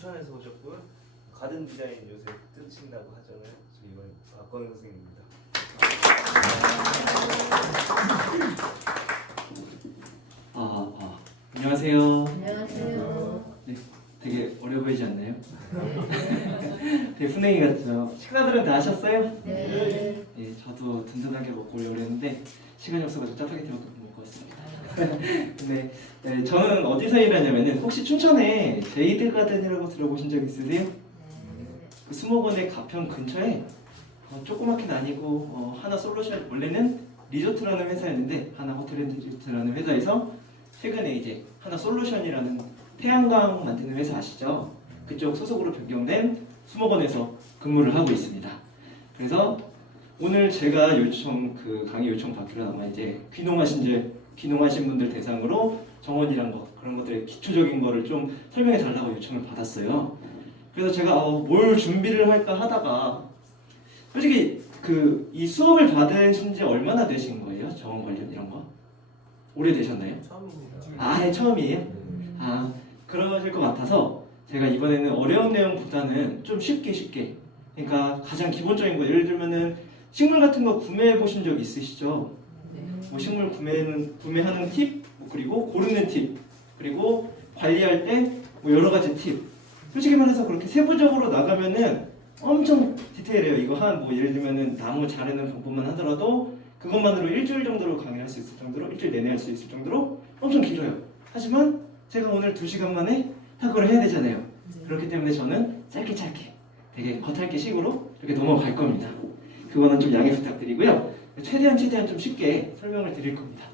춘천에서 오셨고요. 가든 디자인 요새 뜨신다고 하잖아요. 저 이번 박건우 선생님입니다. 안녕하세요. 안녕하세요. 네, 되게 어려 보이지 않나요? 되게 fun행이 같죠? 식사들은 다 하셨어요? 네. 네, 저도 든든하게 먹고 오려고 했는데 시간이 없어가지고 짜파게티밖에 못 먹었습니다. 근데 네, 저는 어디서 일하냐면은 혹시 춘천에 제이드 가든이라고 들어보신 적 있으세요? 그 수목원의 가평 근처에 조그맣게는 아니고 하나 솔루션, 원래는 리조트라는 회사였는데 하나 호텔 앤 리조트라는 회사에서 최근에 이제 하나 솔루션이라는 태양광 만드는 회사 아시죠? 그쪽 소속으로 변경된 수목원에서 근무를 하고 있습니다. 그래서 오늘 제가 강의 요청 받기로 아마 이제 귀농하신 분들 대상으로 정원이란 것, 그런 것들의 기초적인 거를 좀 설명해 달라고 요청을 받았어요. 그래서 제가 뭘 준비를 할까 하다가 솔직히 이 수업을 받으신 지 얼마나 되신 거예요? 정원 관련 이런 거? 오래되셨나요? 처음입니다. 네, 처음이에요? 그러실 것 같아서 제가 이번에는 어려운 내용보다는 좀 쉽게 그러니까 가장 기본적인 거, 예를 들면은 식물 같은 거 구매해 보신 적 있으시죠? 뭐 식물 구매하는 팁, 그리고 고르는 팁, 그리고 관리할 때 뭐 여러 가지 팁. 솔직히 말해서 그렇게 세부적으로 나가면은 엄청 디테일해요. 이거 뭐 예를 들면은 나무 자르는 방법만 하더라도 그것만으로 일주일 정도로 강의할 수 있을 정도로, 일주일 내내 할 수 있을 정도로 엄청 길어요. 하지만 제가 오늘 2시간 만에 다 그걸 해야 되잖아요. 그렇기 때문에 저는 짧게 되게 겉핥기 식으로 이렇게 넘어갈 겁니다. 그거는 좀 양해 부탁드리고요. 최대한 좀 쉽게 설명을 드릴 겁니다.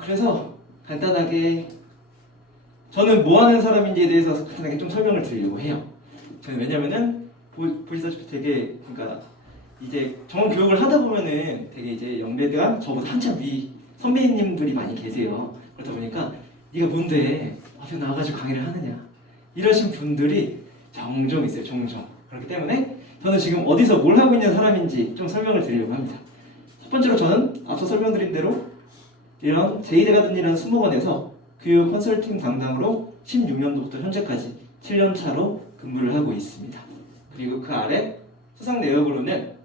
그래서 간단하게 저는 뭐 하는 사람인지에 대해서 간단하게 좀 설명을 드리려고 해요. 저는 왜냐면은 보시다시피 되게, 그러니까 이제 정원 교육을 하다 보면은 되게 이제 연배가 저보다 한참 위 선배님들이 많이 계세요. 그러다 보니까 네가 뭔데 앞에 나와가지고 강의를 하느냐 이러신 분들이 종종 있어요. 종종. 그렇기 때문에 저는 지금 어디서 뭘 하고 있는 사람인지 좀 설명을 드리려고 합니다. 첫 번째로 저는 앞서 설명드린 대로 이런 제이드 가든이라는 수목원에서 교육 컨설팅 담당으로 16년도부터 현재까지 7년 차로 근무를 하고 있습니다. 그리고 그 아래 수상 내역으로는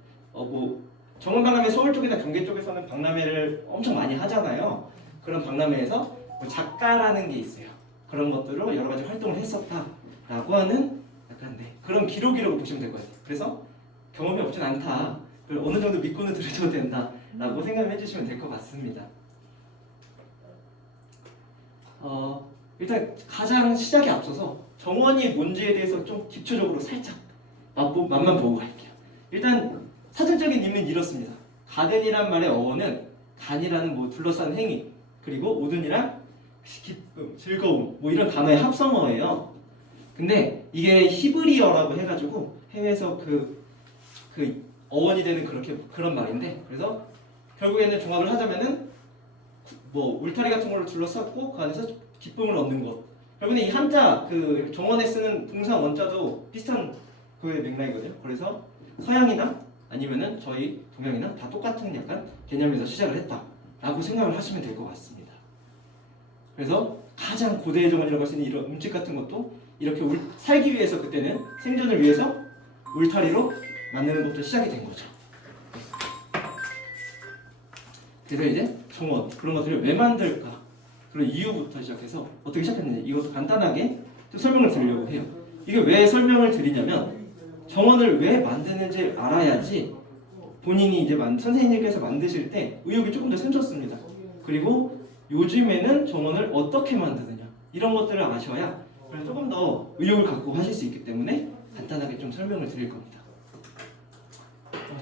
정원 박람회 서울 쪽이나 경기 쪽에서는 박람회를 엄청 많이 하잖아요. 그런 박람회에서 작가라는 게 있어요. 그런 것들로 여러 가지 활동을 했었다라고 하는 약간 그런 기록이라고 보시면 될 것 같아요. 그래서 경험이 없진 않다. 어느 정도 믿고는 들으셔도 된다라고 생각해 주시면 될 것 같습니다. 일단 가장 시작에 앞서서 정원이 뭔지에 대해서 좀 기초적으로 살짝 맛만 보고 갈게요. 일단 사전적인 의미는 이렇습니다. 가든이란 말의 어원은 간이라는 둘러싼 행위, 그리고 오든이란 기쁨, 즐거움, 이런 단어의 합성어예요. 근데 이게 히브리어라고 해가지고 해외에서 그 어원이 되는 그런 말인데, 그래서 결국에는 종합을 하자면은 울타리 같은 걸로 둘러쌌고 그 안에서 기쁨을 얻는 것. 결국에 이 한자 정원에 쓰는 동사 원자도 비슷한 그의 맥락이거든요. 그래서 서양이나 아니면은 저희 동양이나 다 똑같은 약간 개념에서 시작을 했다라고 생각을 하시면 될 것 같습니다. 그래서 가장 고대의 정원이라고 할 수 있는 이런 음식 같은 것도 이렇게 살기 위해서, 그때는 생존을 위해서 울타리로 만드는 것부터 시작이 된 거죠. 그래서 이제 정원, 그런 것들을 왜 만들까? 그런 이유부터 시작해서 어떻게 시작했는지 이것도 간단하게 좀 설명을 드리려고 해요. 이게 왜 설명을 드리냐면 정원을 왜 만드는지 알아야지 본인이 이제 선생님께서 만드실 때 의욕이 조금 더 샘솟습니다. 그리고 요즘에는 정원을 어떻게 만드느냐 이런 것들을 아셔야 조금 더 의욕을 갖고 하실 수 있기 때문에 간단하게 좀 설명을 드릴 겁니다.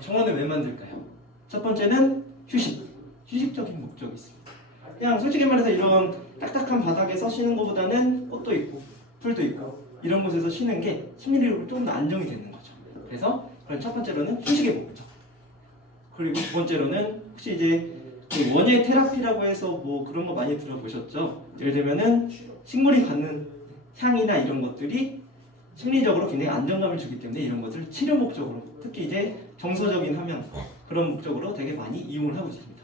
정원을 왜 만들까요? 첫 번째는 휴식적인 목적이 있습니다. 그냥 솔직히 말해서 이런 딱딱한 바닥에서 쉬는 것보다는 꽃도 있고 풀도 있고 이런 곳에서 쉬는 게 심리적으로 좀 더 안정이 되는 거죠. 그래서 첫 번째로는 휴식의 목적. 그리고 두 번째로는 혹시 이제 원예 테라피라고 해서 그런 거 많이 들어보셨죠? 예를 들면은 식물이 갖는 향이나 이런 것들이 심리적으로 굉장히 안정감을 주기 때문에 이런 것들을 치료 목적으로, 특히 이제 정서적인 함양 그런 목적으로 되게 많이 이용을 하고 있습니다.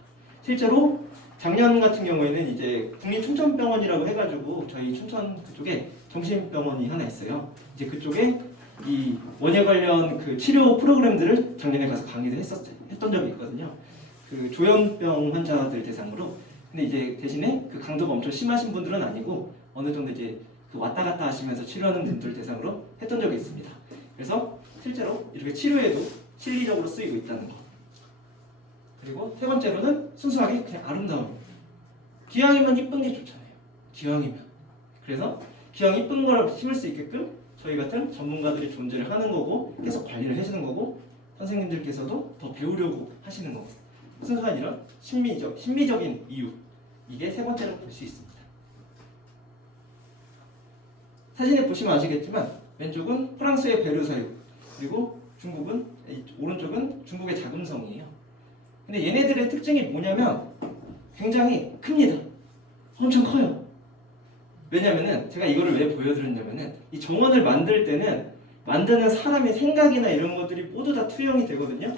실제로 작년 같은 경우에는 이제 국립춘천병원이라고 해가지고 저희 춘천 그쪽에 정신병원이 하나 있어요. 이제 그쪽에 이 원예 관련 그 치료 프로그램들을 작년에 가서 강의를 했던 적이 있거든요. 그 조현병 환자들 대상으로. 근데 이제 대신에 그 강도가 엄청 심하신 분들은 아니고 어느 정도 이제 그 왔다 갔다 하시면서 치료하는 분들 대상으로 했던 적이 있습니다. 그래서 실제로 이렇게 치료에도 실리적으로 쓰이고 있다는 거. 그리고 세 번째로는 순수하게 그냥 아름다움입니다. 기왕이면 이쁜 게 좋잖아요. 기왕이면. 그래서 기왕 이쁜 걸 심을 수 있게끔 저희 같은 전문가들이 존재를 하는 거고 계속 관리를 해주는 거고 선생님들께서도 더 배우려고 하시는 거고 순수한 이런 신비적인 이유 이게 세 번째로 볼 수 있습니다. 사진에 보시면 아시겠지만 왼쪽은 프랑스의 베르사유 그리고 오른쪽은 중국의 자금성이에요. 근데 얘네들의 특징이 뭐냐면 굉장히 큽니다. 엄청 커요. 왜냐면은 제가 이거를 왜 보여드렸냐면은 이 정원을 만들 때는 만드는 사람의 생각이나 이런 것들이 모두 다 투영이 되거든요.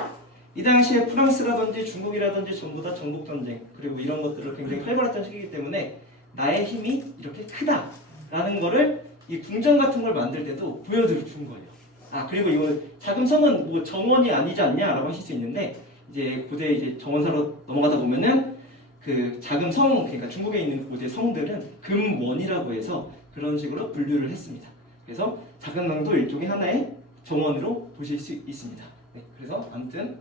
이 당시에 프랑스라든지 중국이라든지 전부 다 정복전쟁 그리고 이런 것들을 굉장히 활발했던 시기이기 때문에 나의 힘이 이렇게 크다라는 거를 이 궁전 같은 걸 만들 때도 보여줄 준 거예요. 그리고 이거 자금성은 뭐 정원이 아니지 않냐라고 하실 수 있는데 이제 고대 이제 정원사로 넘어가다 보면은 그 자금성 그러니까 중국에 있는 고대 성들은 금원이라고 해서 그런 식으로 분류를 했습니다. 그래서 자금성도 일종의 하나의 정원으로 보실 수 있습니다. 네, 그래서 아무튼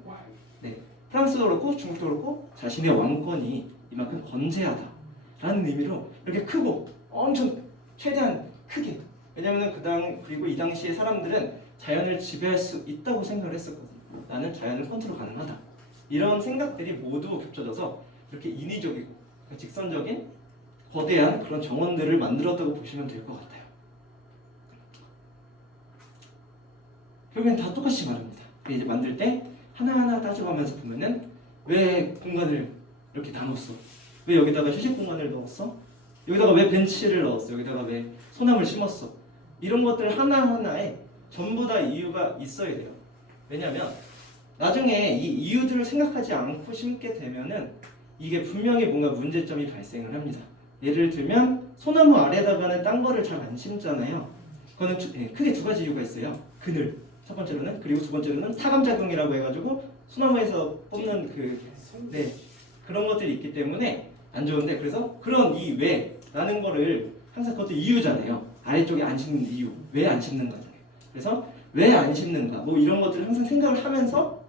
프랑스도 그렇고 중국도 그렇고 자신의 왕권이 이만큼 건재하다라는 의미로 이렇게 크고 엄청 최대한 크게 왜냐하면 그리고 이 당시에 사람들은 자연을 지배할 수 있다고 생각을 했었거든요. 나는 자연을 컨트롤 가능하다. 이런 생각들이 모두 겹쳐져서 이렇게 인위적이고 직선적인 거대한 그런 정원들을 만들었다고 보시면 될 것 같아요. 결국엔 다 똑같이 말합니다. 이제 만들 때 하나하나 따져가면서 보면은 왜 공간을 이렇게 나눴어? 왜 여기다가 휴식 공간을 넣었어? 여기다가 왜 벤치를 넣었어? 여기다가 왜 소나무를 심었어? 이런 것들 하나하나에 전부 다 이유가 있어야 돼요. 왜냐하면 나중에 이 이유들을 생각하지 않고 심게 되면은 이게 분명히 뭔가 문제점이 발생을 합니다. 예를 들면 소나무 아래다가는 딴 거를 잘 안 심잖아요. 그거는 크게 두 가지 이유가 있어요. 그늘 첫 번째로는 그리고 두 번째로는 타감작용이라고 해가지고 소나무에서 뽑는 그런 것들이 있기 때문에 안 좋은데 그래서 그런 이 왜라는 거를 항상 그것도 이유잖아요. 아래쪽에 안 심는 이유 왜 안 심는가잖아요. 그래서 왜 안 심는가 뭐 이런 것들을 항상 생각을 하면서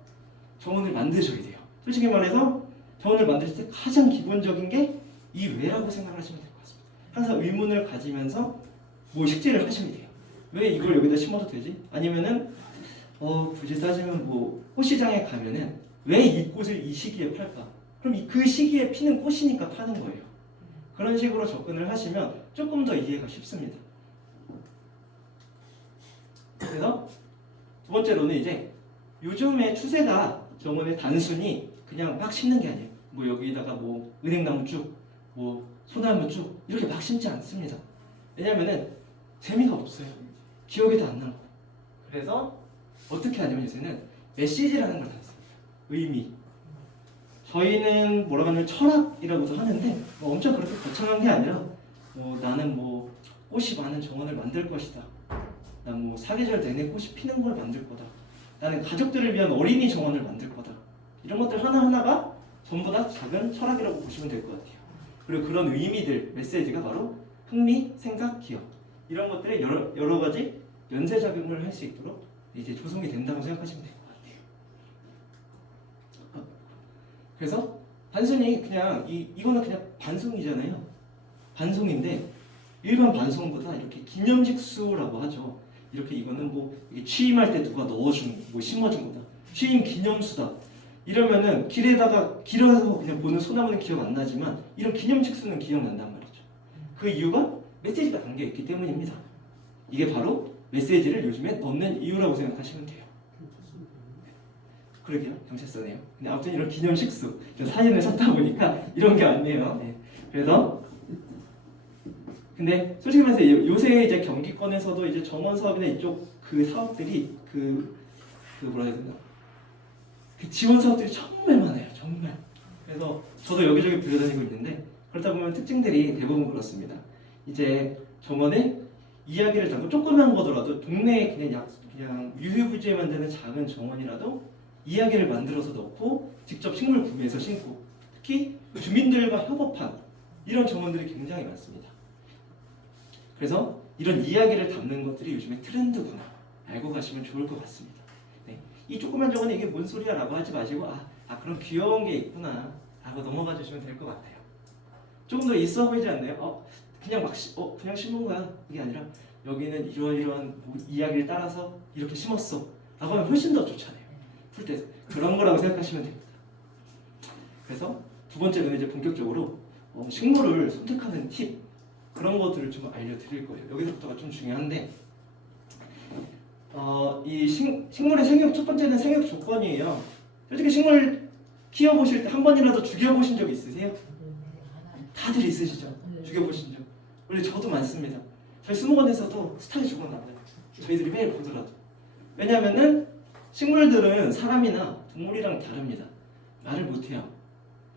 정원을 만드셔야 돼요. 솔직히 말해서 정원을 만들 때 가장 기본적인 게 이 왜라고 생각하시면 될 것 같습니다. 항상 의문을 가지면서 뭐 식재를 하시면 돼요. 왜 이걸 여기다 심어도 되지? 아니면은 굳이 따지면 뭐 꽃시장에 가면은 왜 이 꽃을 이 시기에 팔까? 그럼 그 시기에 피는 꽃이니까 파는 거예요. 그런 식으로 접근을 하시면 조금 더 이해가 쉽습니다. 그래서 두 번째로는 이제 요즘의 추세가 정원에 단순히 그냥 막 심는 게 아니에요. 뭐 여기다가 뭐 은행나무 쭉, 뭐 소나무 쭉 이렇게 막 심지 않습니다. 왜냐면은 재미가 없어요. 기억에도 안 나고. 그래서 어떻게 하냐면 요새는 메시지라는 걸 다 씁니다. 의미. 저희는 뭐라고 하냐면 철학이라고도 하는데 뭐 엄청 그렇게 거창한 게 아니라 나는 뭐 꽃이 많은 정원을 만들 것이다. 난 뭐 사계절 내내 꽃이 피는 걸 만들 거다. 나는 가족들을 위한 어린이 정원을 만들 거다. 이런 것들 하나하나가 전부 다 작은 철학이라고 보시면 될 것 같아요. 그리고 그런 의미들, 메시지가 바로 흥미, 생각, 기억 이런 것들에 여러 가지 연쇄작용을 할 수 있도록 이제 조성이 된다고 생각하시면 될 것 같아요. 그래서 단순히 그냥 이거는 그냥 반송이잖아요. 반송인데 일반 반송보다 이렇게 기념식수라고 하죠. 이렇게 이거는 뭐 취임할 때 누가 넣어준 뭐 심어준 거다. 취임 기념수다. 이러면은 길에서 그냥 보는 소나무는 기억 안 나지만 이런 기념식수는 기억난단 말이죠. 그 이유가 메시지가 담겨 있기 때문입니다. 이게 바로 메시지를 요즘에 넣는 이유라고 생각하시면 돼요. 그러게요. 경찰서네요. 근데 아무튼 이런 기념식수, 사진을 찾다 보니까 이런 게 많네요. 네. 그래서 근데 솔직히 말해서 요새 이제 경기권에서도 이제 정원 사업이나 이쪽 그 사업들이 그 뭐라 해야 되나? 그 지원 사업들이 정말 많아요. 정말. 그래서 저도 여기저기 불려다니고 있는데 그렇다 보면 특징들이 대부분 그렇습니다. 이제 정원에 이야기를 담고 조그만 거더라도 동네에 그냥 유휴부지에 만드는 작은 정원이라도 이야기를 만들어서 넣고 직접 식물 구매해서 심고 특히 주민들과 협업한 이런 정원들이 굉장히 많습니다. 그래서 이런 이야기를 담는 것들이 요즘에 트렌드구나 알고 가시면 좋을 것 같습니다. 네. 이 조그만 정원에 이게 뭔 소리야 라고 하지 마시고 그런 귀여운 게 있구나 라고 넘어가 주시면 될 것 같아요. 조금 더 있어 보이지 않나요? 그냥 심은 거야 이게 아니라 여기는 이러이러한 이야기를 따라서 이렇게 심었어 라고 하면 훨씬 더 좋잖아요. 풀 때 그런 거라고 생각하시면 됩니다. 그래서 두 번째는 이제 본격적으로 식물을 선택하는 팁 그런 것들을 좀 알려드릴 거예요. 여기서부터가 좀 중요한데 이 식물의 생육 첫 번째는 생육 조건이에요. 솔직히 식물 키워보실 때 한 번이라도 죽여보신 적 있으세요? 다들 있으시죠? 죽여보신 적. 원래 저도 많습니다. 저희 스모건에서도 스타일 죽어나와요. 저희들이 매일 보더라도. 왜냐하면은 식물들은 사람이나 동물이랑 다릅니다. 말을 못해요.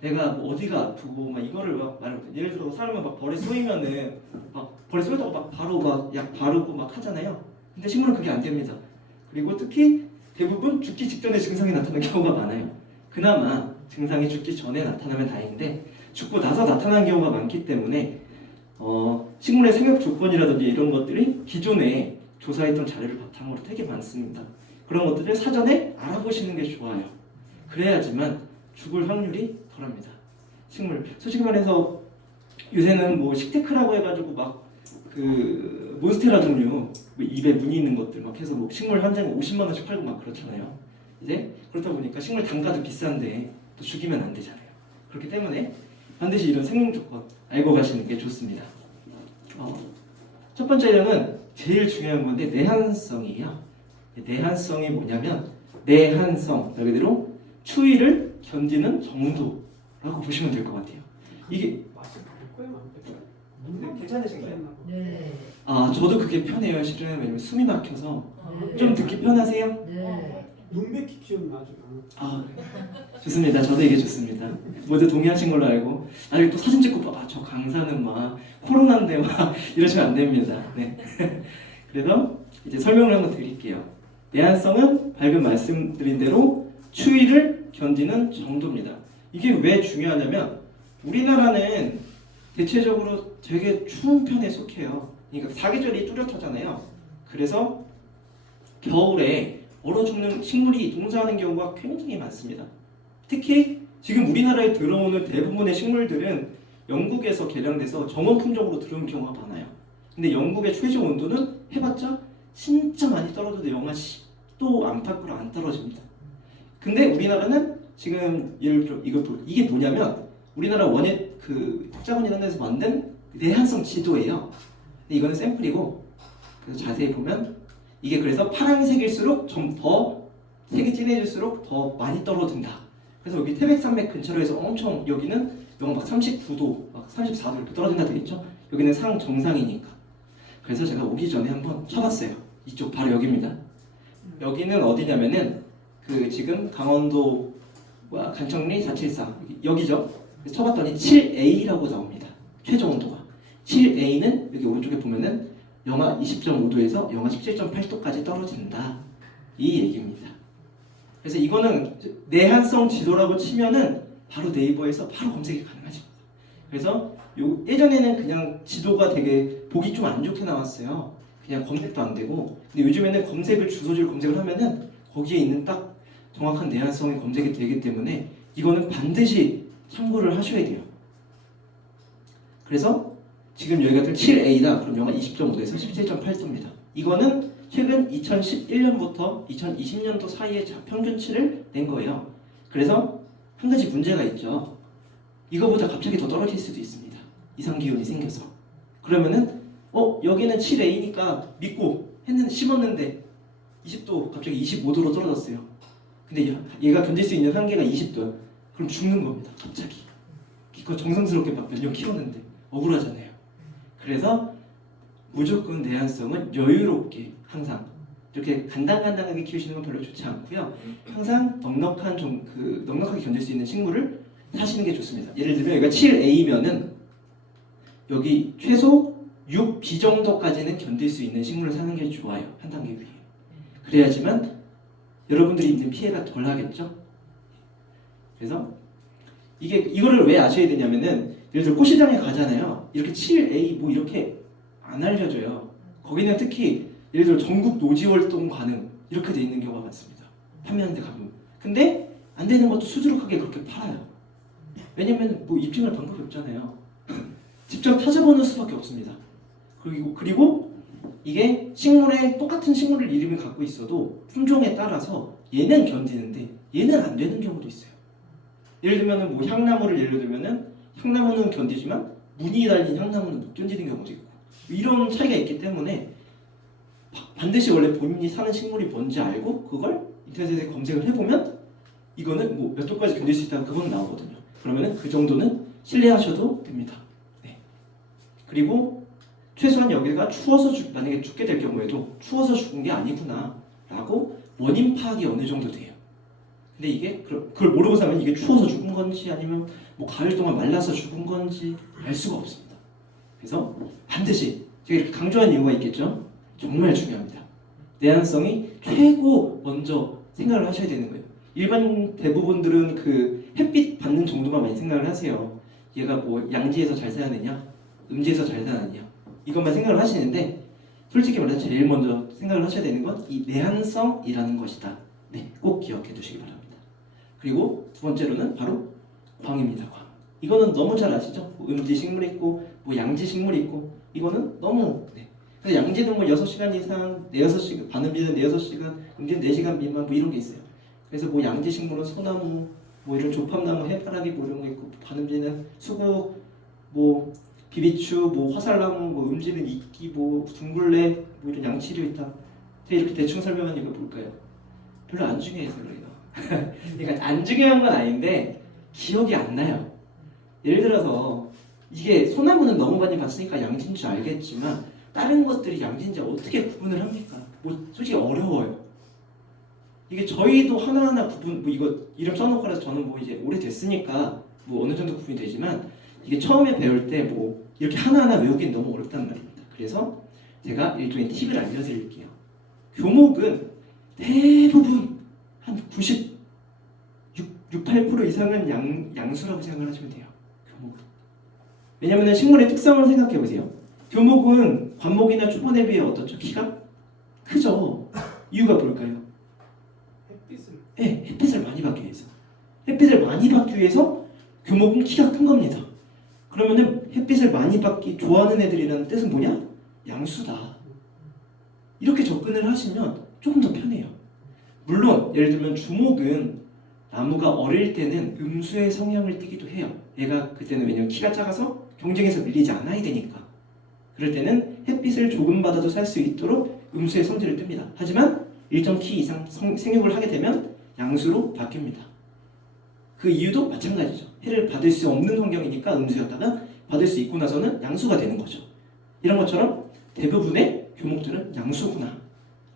내가 뭐 어디가 아프고 막 이거를 막 말을 못해. 예를 들어 사람은 막 벌에 쏘이면은 막 벌에 쏘였다고 막 바로 막 약 바르고 막 하잖아요. 근데 식물은 그게 안 됩니다. 그리고 특히 대부분 죽기 직전에 증상이 나타나는 경우가 많아요. 그나마 증상이 죽기 전에 나타나면 다행인데 죽고 나서 나타나는 경우가 많기 때문에 식물의 생육 조건이라든지 이런 것들이 기존에 조사했던 자료를 바탕으로 되게 많습니다. 그런 것들을 사전에 알아보시는 게 좋아요. 그래야지만 죽을 확률이 덜합니다. 식물 솔직히 말해서 요새는 뭐 식테크라고 해가지고 막 그 몬스테라 종류 입에 무늬 있는 것들 막 해서 뭐 식물 한 장에 50만 원씩 팔고 막 그렇잖아요. 이제 그렇다 보니까 식물 단가도 비싼데 또 죽이면 안 되잖아요. 그렇기 때문에 반드시 이런 생육 조건 알고 가시는 게 좋습니다. 첫 번째는 제일 중요한 건데 내한성이에요. 내한성이 뭐냐면 내한성 말 그대로 추위를 견디는 정도라고 보시면 될 것 같아요. 이게 괜찮으신가요? 네. 저도 그게 편해요. 실은 왜냐면 숨이 막혀서 좀 듣기 편하세요? 네. 눈맥히 기억나죠. 좋습니다. 저도 이게 좋습니다. 모두 동의하신 걸로 알고 또 사진 찍고 저 강사는 막 코로나인데 막 이러시면 안 됩니다. 네. 그래서 이제 설명을 한번 드릴게요. 내한성은 방금 말씀드린 대로 추위를 견디는 정도입니다. 이게 왜 중요하냐면 우리나라는 대체적으로 되게 추운 편에 속해요. 그러니까 사계절이 뚜렷하잖아요. 그래서 겨울에 얼어 죽는 식물이 동사하는 경우가 굉장히 많습니다. 특히 지금 우리나라에 들어오는 대부분의 식물들은 영국에서 개량돼서 정원 품종으로 들어온 경우가 많아요. 근데 영국의 최저 온도는 해봤자 진짜 많이 떨어져도 영하 10도 안팎으로 안 떨어집니다. 근데 우리나라는 지금 예를 들어 이게 뭐냐면 우리나라 원예 그 국자원이라는 데서 만든 내한성 지도예요. 근데 이거는 샘플이고 그래서 자세히 보면 이게 그래서 파란색일수록 좀 더 색이 진해질수록 더 많이 떨어진다. 그래서 여기 태백산맥 근처로 해서 엄청 여기는 영하 막 39도, 막 34도 이렇게 떨어진다 되겠죠? 여기는 상 정상이니까. 그래서 제가 오기 전에 한번 쳐봤어요. 이쪽 바로 여기입니다. 여기는 어디냐면은 그 지금 강원도 간청리 474 여기죠? 쳐봤더니 7A라고 나옵니다. 최저 온도가 7A는 여기 오른쪽에 보면은 영하 20.5도에서 영하 17.8도까지 떨어진다. 이 얘기입니다. 그래서 이거는 내한성 지도라고 치면은 바로 네이버에서 바로 검색이 가능하죠. 그래서 예전에는 그냥 지도가 되게 보기 좀 안 좋게 나왔어요. 그냥 검색도 안 되고. 근데 요즘에는 주소지를 검색을 하면은 거기에 있는 딱 정확한 내한성이 검색이 되기 때문에 이거는 반드시 참고를 하셔야 돼요. 그래서 지금 여기가 7A다. 그럼 영하 20.5도에서 17.8도입니다. 이거는 최근 2011년부터 2020년도 사이에 평균치를 낸 거예요. 그래서 한 가지 문제가 있죠. 이거보다 갑자기 더 떨어질 수도 있습니다. 이상기온이 생겨서. 그러면은 여기는 7A니까 믿고 심었는데 20도 갑자기 25도로 떨어졌어요. 근데 얘가 견딜 수 있는 한계가 20도야. 그럼 죽는 겁니다. 갑자기. 그거 정성스럽게 막 몇 년 키웠는데 억울하잖아요. 그래서 무조건 내한성은 여유롭게 항상 이렇게 간당간당하게 키우시는 건 별로 좋지 않고요. 항상 넉넉하게 견딜 수 있는 식물을 사시는 게 좋습니다. 예를 들면 여기가 7A면은 여기 최소 6B 정도까지는 견딜 수 있는 식물을 사는 게 좋아요. 한 단계 위에. 그래야지만 여러분들이 입는 피해가 덜 하겠죠. 그래서 이거를 왜 아셔야 되냐면은 예를 들어 꽃시장에 가잖아요. 이렇게 7A 뭐 이렇게 안 알려줘요. 거기는 특히 예를 들어 전국 노지 활동 가능 이렇게 돼 있는 경우가 많습니다. 판매하는 데 가면. 근데 안 되는 것도 수두룩하게 그렇게 팔아요. 왜냐면 뭐 입증할 방법이 없잖아요. 직접 찾아보는 수밖에 없습니다. 그리고 이게 식물에 똑같은 식물을 이름을 갖고 있어도 품종에 따라서 얘는 견디는데 얘는 안 되는 경우도 있어요. 예를 들면은 뭐 향나무를 예를 들면은 향나무는 견디지만 무늬 달린 향나무는 못 견디는 경우도 있고 이런 차이가 있기 때문에 반드시 원래 본인이 사는 식물이 뭔지 알고 그걸 인터넷에 검색을 해보면 이거는 뭐 몇 도까지 견딜 수 있다고 그건 나오거든요. 그러면은 그 정도는 신뢰하셔도 됩니다. 네. 그리고 최소한 여기가 추워서 만약에 죽게 될 경우에도 추워서 죽은 게 아니구나 라고 원인 파악이 어느 정도 돼요. 근데 이게 그걸 모르고 살면 이게 추워서 죽은 건지 아니면 뭐 가을 동안 말라서 죽은 건지 알 수가 없습니다. 그래서 반드시 제가 이렇게 강조한 이유가 있겠죠. 정말 중요합니다. 내한성이 최고 먼저 생각을 하셔야 되는 거예요. 일반 대부분들은 그 햇빛 받는 정도만 많이 생각을 하세요. 얘가 뭐 양지에서 잘 자라느냐 음지에서 잘 자라느냐 이것만 생각을 하시는데 솔직히 말해서 제일 먼저 생각을 하셔야 되는 건 이 내한성이라는 것이다. 네, 꼭 기억해 두시기 바랍니다. 그리고 두 번째로는 바로 광입니다. 광. 이거는 너무 잘 아시죠? 뭐 음지 식물이 있고 뭐 양지 식물이 있고 이거는 너무 그래서 양지는 뭐 6시간 이상 4-6시간 반음지는 4-6시간 음지는 4시간 미만 뭐 이런 게 있어요. 그래서 뭐 양지 식물은 소나무 뭐 이런 조팝나무 해바라기 뭐 이런 거 있고 반음지는 수국 뭐 비비추 뭐 화살나무 뭐 음지는 이끼 뭐 둥글레 뭐 이런 양치류 있다. 제가 이렇게 대충 설명하니까 볼까요? 별로 안 중요해서 그래요. 그러니까 안 중요한 건 아닌데 기억이 안 나요. 예를 들어서 이게 소나무는 너무 많이 봤으니까 양지인 줄 알겠지만 다른 것들이 양지인지 어떻게 구분을 합니까? 뭐 솔직히 어려워요. 이게 저희도 하나하나 구분 뭐 이거 이름 써놓고 그래서 저는 뭐 이제 오래됐으니까 뭐 어느 정도 구분이 되지만 이게 처음에 배울 때 뭐 이렇게 하나하나 외우기는 너무 어렵단 말입니다. 그래서 제가 일종의 팁을 알려드릴게요. 교목은 대부분 한 98% 이상은 양수라고 생각을 하시면 돼요. 교목은. 왜냐하면 식물의 특성을 생각해 보세요. 교목은 관목이나 초본에 비해 어떻죠? 키가 크죠. 이유가 뭘까요? 네, 햇빛을 많이 받기 위해서. 햇빛을 많이 받기 위해서 교목은 키가 큰 겁니다. 그러면은 햇빛을 많이 받기 좋아하는 애들이라는 뜻은 뭐냐? 양수다. 이렇게 접근을 하시면 조금 더 편해요. 물론 예를 들면 주목은 나무가 어릴 때는 음수의 성향을 띠기도 해요. 얘가 그때는 왜냐면 키가 작아서 경쟁에서 밀리지 않아야 되니까. 그럴 때는 햇빛을 조금 받아도 살 수 있도록 음수의 성질을 띱니다. 하지만 일정 키 이상 생육을 하게 되면 양수로 바뀝니다. 그 이유도 마찬가지죠. 해를 받을 수 없는 환경이니까 음수였다가 받을 수 있고 나서는 양수가 되는 거죠. 이런 것처럼 대부분의 교목들은 양수구나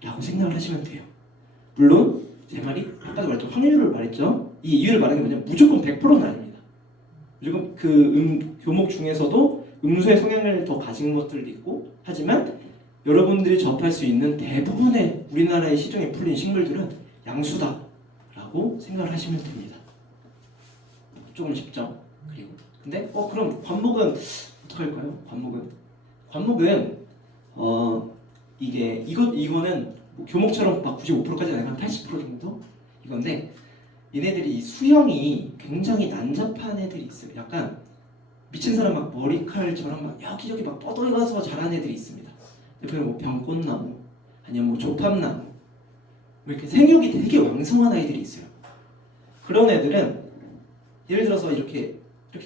라고 생각을 하시면 돼요. 물론 제 말이 아까도 말했던 확률을 말했죠. 이 이유를 말하는 게 뭐냐면 무조건 100%는 아닙니다. 무조건 그 교목 중에서도 음수의 성향을 더 가진 것들도 있고 하지만 여러분들이 접할 수 있는 대부분의 우리나라의 시중에 풀린 식물들은 양수다 라고 생각을 하시면 됩니다. 조금 쉽죠? 그리고 근데 그럼 관목은 어떡할까요? 관목은 이거는 뭐 교목처럼 막 95%까지 아니면 한 80% 정도 이건데 얘네들이 수형이 굉장히 난잡한 애들이 있어요. 약간 미친 사람 막 머리칼처럼 막 여기저기 막 뻗어가서 자란 애들이 있습니다. 대표는 뭐 병꽃나무 아니면 뭐 조팝나무 뭐 이렇게 생육이 되게 왕성한 아이들이 있어요. 그런 애들은 예를 들어서 이렇게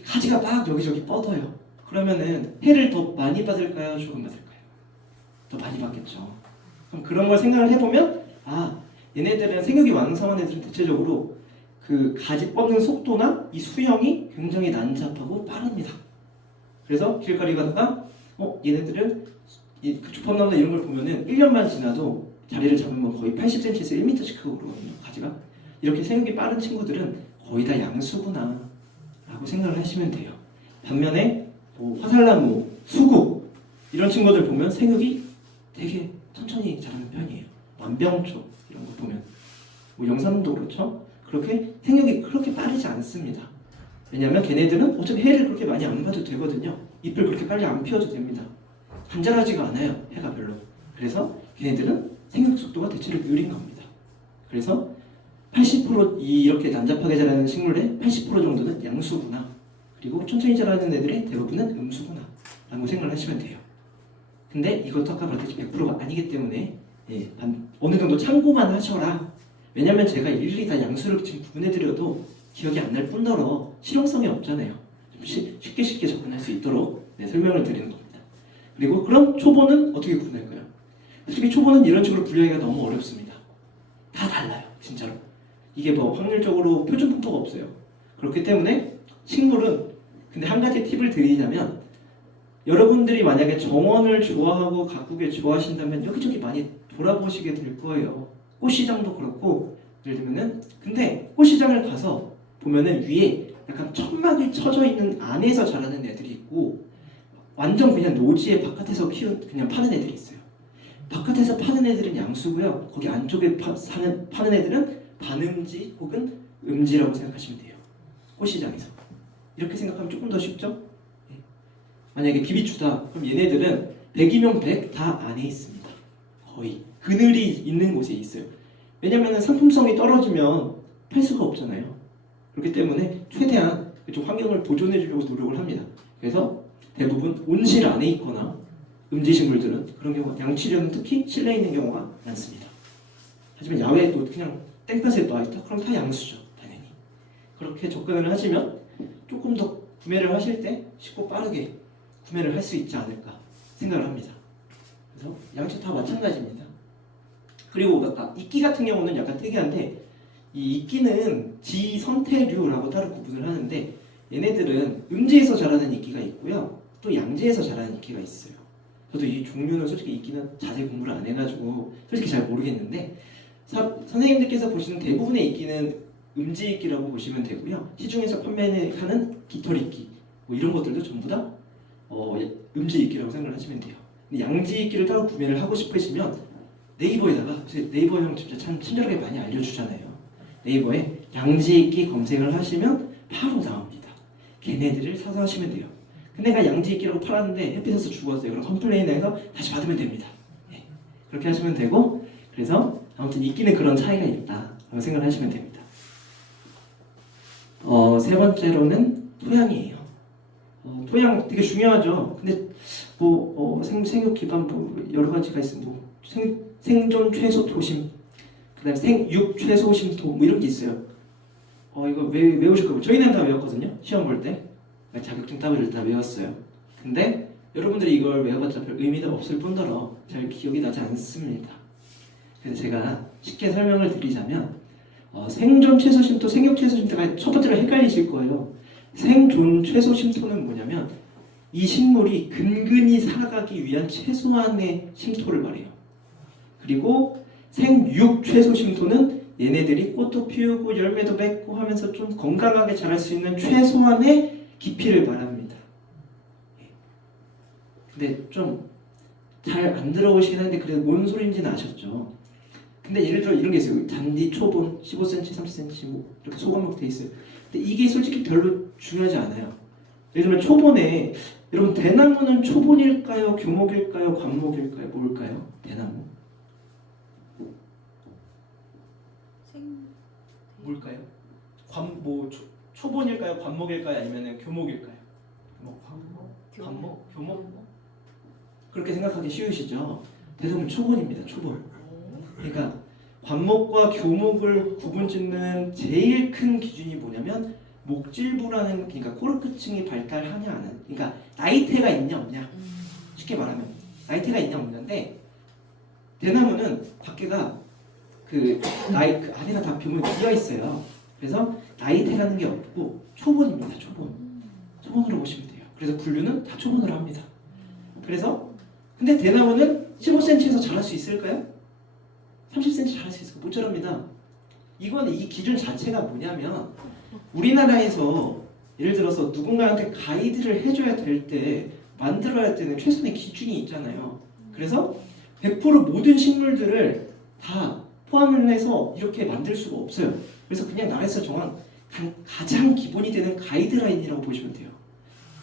가지가 막 여기저기 뻗어요. 그러면은 해를 더 많이 받을까요? 조금 받을까요? 더 많이 받겠죠. 그럼 그런 걸 생각을 해보면 얘네들은 생육이 왕성한 애들은 대체적으로 그 가지 뻗는 속도나 이 수형이 굉장히 난잡하고 빠릅니다. 그래서 길거리 가다가 얘네들은 그 조팝나무나 이런 걸 보면은 1년만 지나도 자리를 잡으면 거의 80cm에서 1m씩 크고 그러거든요. 가지가. 이렇게 생육이 빠른 친구들은 거의 다 양수구나 라고 생각을 하시면 돼요. 반면에 뭐 화살나무, 수국 이런 친구들 보면 생육이 되게 천천히 자라는 편이에요. 완병초 이런 거 보면 뭐 영상도 그렇죠. 그렇게 생육이 그렇게 빠르지 않습니다. 왜냐하면 걔네들은 어차피 해를 그렇게 많이 안 봐도 되거든요. 잎을 그렇게 빨리 안 피워도 됩니다. 간절하지가 않아요. 해가 별로. 그래서 걔네들은 생육 속도가 대체로 느린 겁니다. 그래서 80% 이렇게 난잡하게 자라는 식물의 80% 정도는 양수구나. 그리고 천천히 자라는 애들의 대부분은 음수구나 라고 생각을 하시면 돼요. 근데 이것도 아까 말했듯이 100%가 아니기 때문에 어느 정도 참고만 하셔라. 왜냐면 제가 일일이 다 양수를 지금 구분해드려도 기억이 안 날 뿐더러 실용성이 없잖아요. 좀 쉽게 접근할 수 있도록 설명을 드리는 겁니다. 그리고 그럼 초보는 어떻게 구분할까요? 솔직히 초보는 이런 식으로 분류하기가 너무 어렵습니다. 다 달라요. 진짜로. 이게 뭐 확률적으로 표준 분포가 없어요. 그렇기 때문에 식물은 근데 한 가지 팁을 드리자면 여러분들이 만약에 정원을 좋아하고 가꾸기 좋아하신다면 여기저기 많이 돌아보시게 될 거예요. 꽃시장도 그렇고 예를 들면은 근데 꽃시장을 가서 보면은 위에 약간 천막이 쳐져 있는 안에서 자라는 애들이 있고 완전 그냥 노지에 바깥에서 그냥 파는 애들이 있어요. 바깥에서 파는 애들은 양수고요. 거기 안쪽에 파는 애들은 반음지 혹은 음지라고 생각하시면 돼요. 꽃시장에서. 이렇게 생각하면 조금 더 쉽죠? 만약에 비비추다 그럼 얘네들은 100이면 100 다 안에 있습니다. 거의 그늘이 있는 곳에 있어요. 왜냐면 상품성이 떨어지면 팔 수가 없잖아요. 그렇기 때문에 최대한 좀 환경을 보존해 주려고 노력을 합니다. 그래서 대부분 온실 안에 있거나 음지식물들은 그런 경우가 양치류는 특히 실내에 있는 경우가 많습니다. 하지만 야외에 또 그냥 땡볕에 놔있다? 그럼 다 양수죠. 당연히. 그렇게 접근을 하시면 조금 더 구매를 하실 때 쉽고 빠르게 구매를 할 수 있지 않을까 생각을 합니다. 그래서 양치 다 마찬가지입니다. 그리고 아까 이끼 같은 경우는 약간 특이한데 이 이끼는 지성태류라고 따로 구분을 하는데 얘네들은 음지에서 자라는 이끼가 있고요. 또 양지에서 자라는 이끼가 있어요. 저도 이 종류는 솔직히 이끼는 자세히 공부를 안 해가지고 솔직히 잘 모르겠는데 선생님들께서 보시는 대부분의 이끼는 음지 이끼라고 보시면 되고요. 시중에서 판매하는 깃털 이끼 뭐 이런 것들도 전부 다 음지 이끼라고 생각을 하시면 돼요. 근데 양지 이끼를 따로 구매를 하고 싶으시면 네이버에다가 네이버 형 진짜 참 친절하게 많이 알려주잖아요. 네이버에 양지 이끼 검색을 하시면 바로 나옵니다. 걔네들을 사서 하시면 돼요. 근데 내가 양지 이끼라고 팔았는데 햇빛에서 죽었어요. 그럼 컴플레인해서 다시 받으면 됩니다. 네. 그렇게 하시면 되고 그래서 아무튼 이끼는 그런 차이가 있다라고 생각을 하시면 됩니다. 세 번째로는 토양이에요. 토양 되게 중요하죠. 근데 생육 기반 여러 가지가 있어요. 생존 최소 토심, 그다음에 생육 최소 심토 뭐 이런 게 있어요. 이거 외우실 거예요. 저희는 다 외웠거든요. 시험 볼 때 자격증 따위를 다 외웠어요. 근데 여러분들이 이걸 외워봤자 별 의미도 없을 뿐더러 잘 기억이 나지 않습니다. 그래서 제가 쉽게 설명을 드리자면 생존 최소 심토, 생육 최소 심토가 첫 번째로 헷갈리실 거예요. 생존 최소 심토는 뭐냐면 이 식물이 근근히 살아가기 위한 최소한의 심토를 말해요. 그리고 생육 최소 심토는 얘네들이 꽃도 피우고 열매도 맺고 하면서 좀 건강하게 자랄 수 있는 최소한의 깊이를 말합니다. 근데 좀 잘 안 들어오시긴 하는데 그래도 뭔 소리인지는 아셨죠? 근데 예를 들어 이런 게 있어요. 잔디 초본 15cm, 30cm 뭐 이렇게 소과목 돼 있어요. 근데 이게 솔직히 별로 중요하지 않아요. 예를 들면 초본에 여러분 대나무는 초본일까요? 교목일까요? 관목일까요? 뭘까요? 대나무? 뭘까요? 초본일까요? 관목일까요? 아니면 교목일까요? 관목? 교목? 그렇게 생각하기 쉬우시죠? 대부분 초본입니다. 초본. 그러니까 관목과 교목을 구분짓는 제일 큰 기준이 뭐냐면 목질부라는 그러니까 코르크층이 발달하냐 안 하냐. 그러니까 나이테가 있냐 없냐. 쉽게 말하면 나이테가 있냐 없냐인데 대나무는 밖에가 그 안에가 다 벼물이 비어 있어요. 그래서 나이테라는 게 없고 초본입니다. 초본으로 보시면 돼요. 그래서 분류는 다 초본으로 합니다. 그래서 근데 대나무는 15cm에서 자랄 수 있을까요? 30cm 자랄 수 있을까? 못 자랍니다. 이 기준 자체가 뭐냐면 우리나라에서 예를 들어서 누군가한테 가이드를 해줘야 될 때 만들어야 되는 최선의 기준이 있잖아요. 그래서 100% 모든 식물들을 다 포함을 해서 이렇게 만들 수가 없어요. 그래서 그냥 나라에서 정한 가장 기본이 되는 가이드라인이라고 보시면 돼요.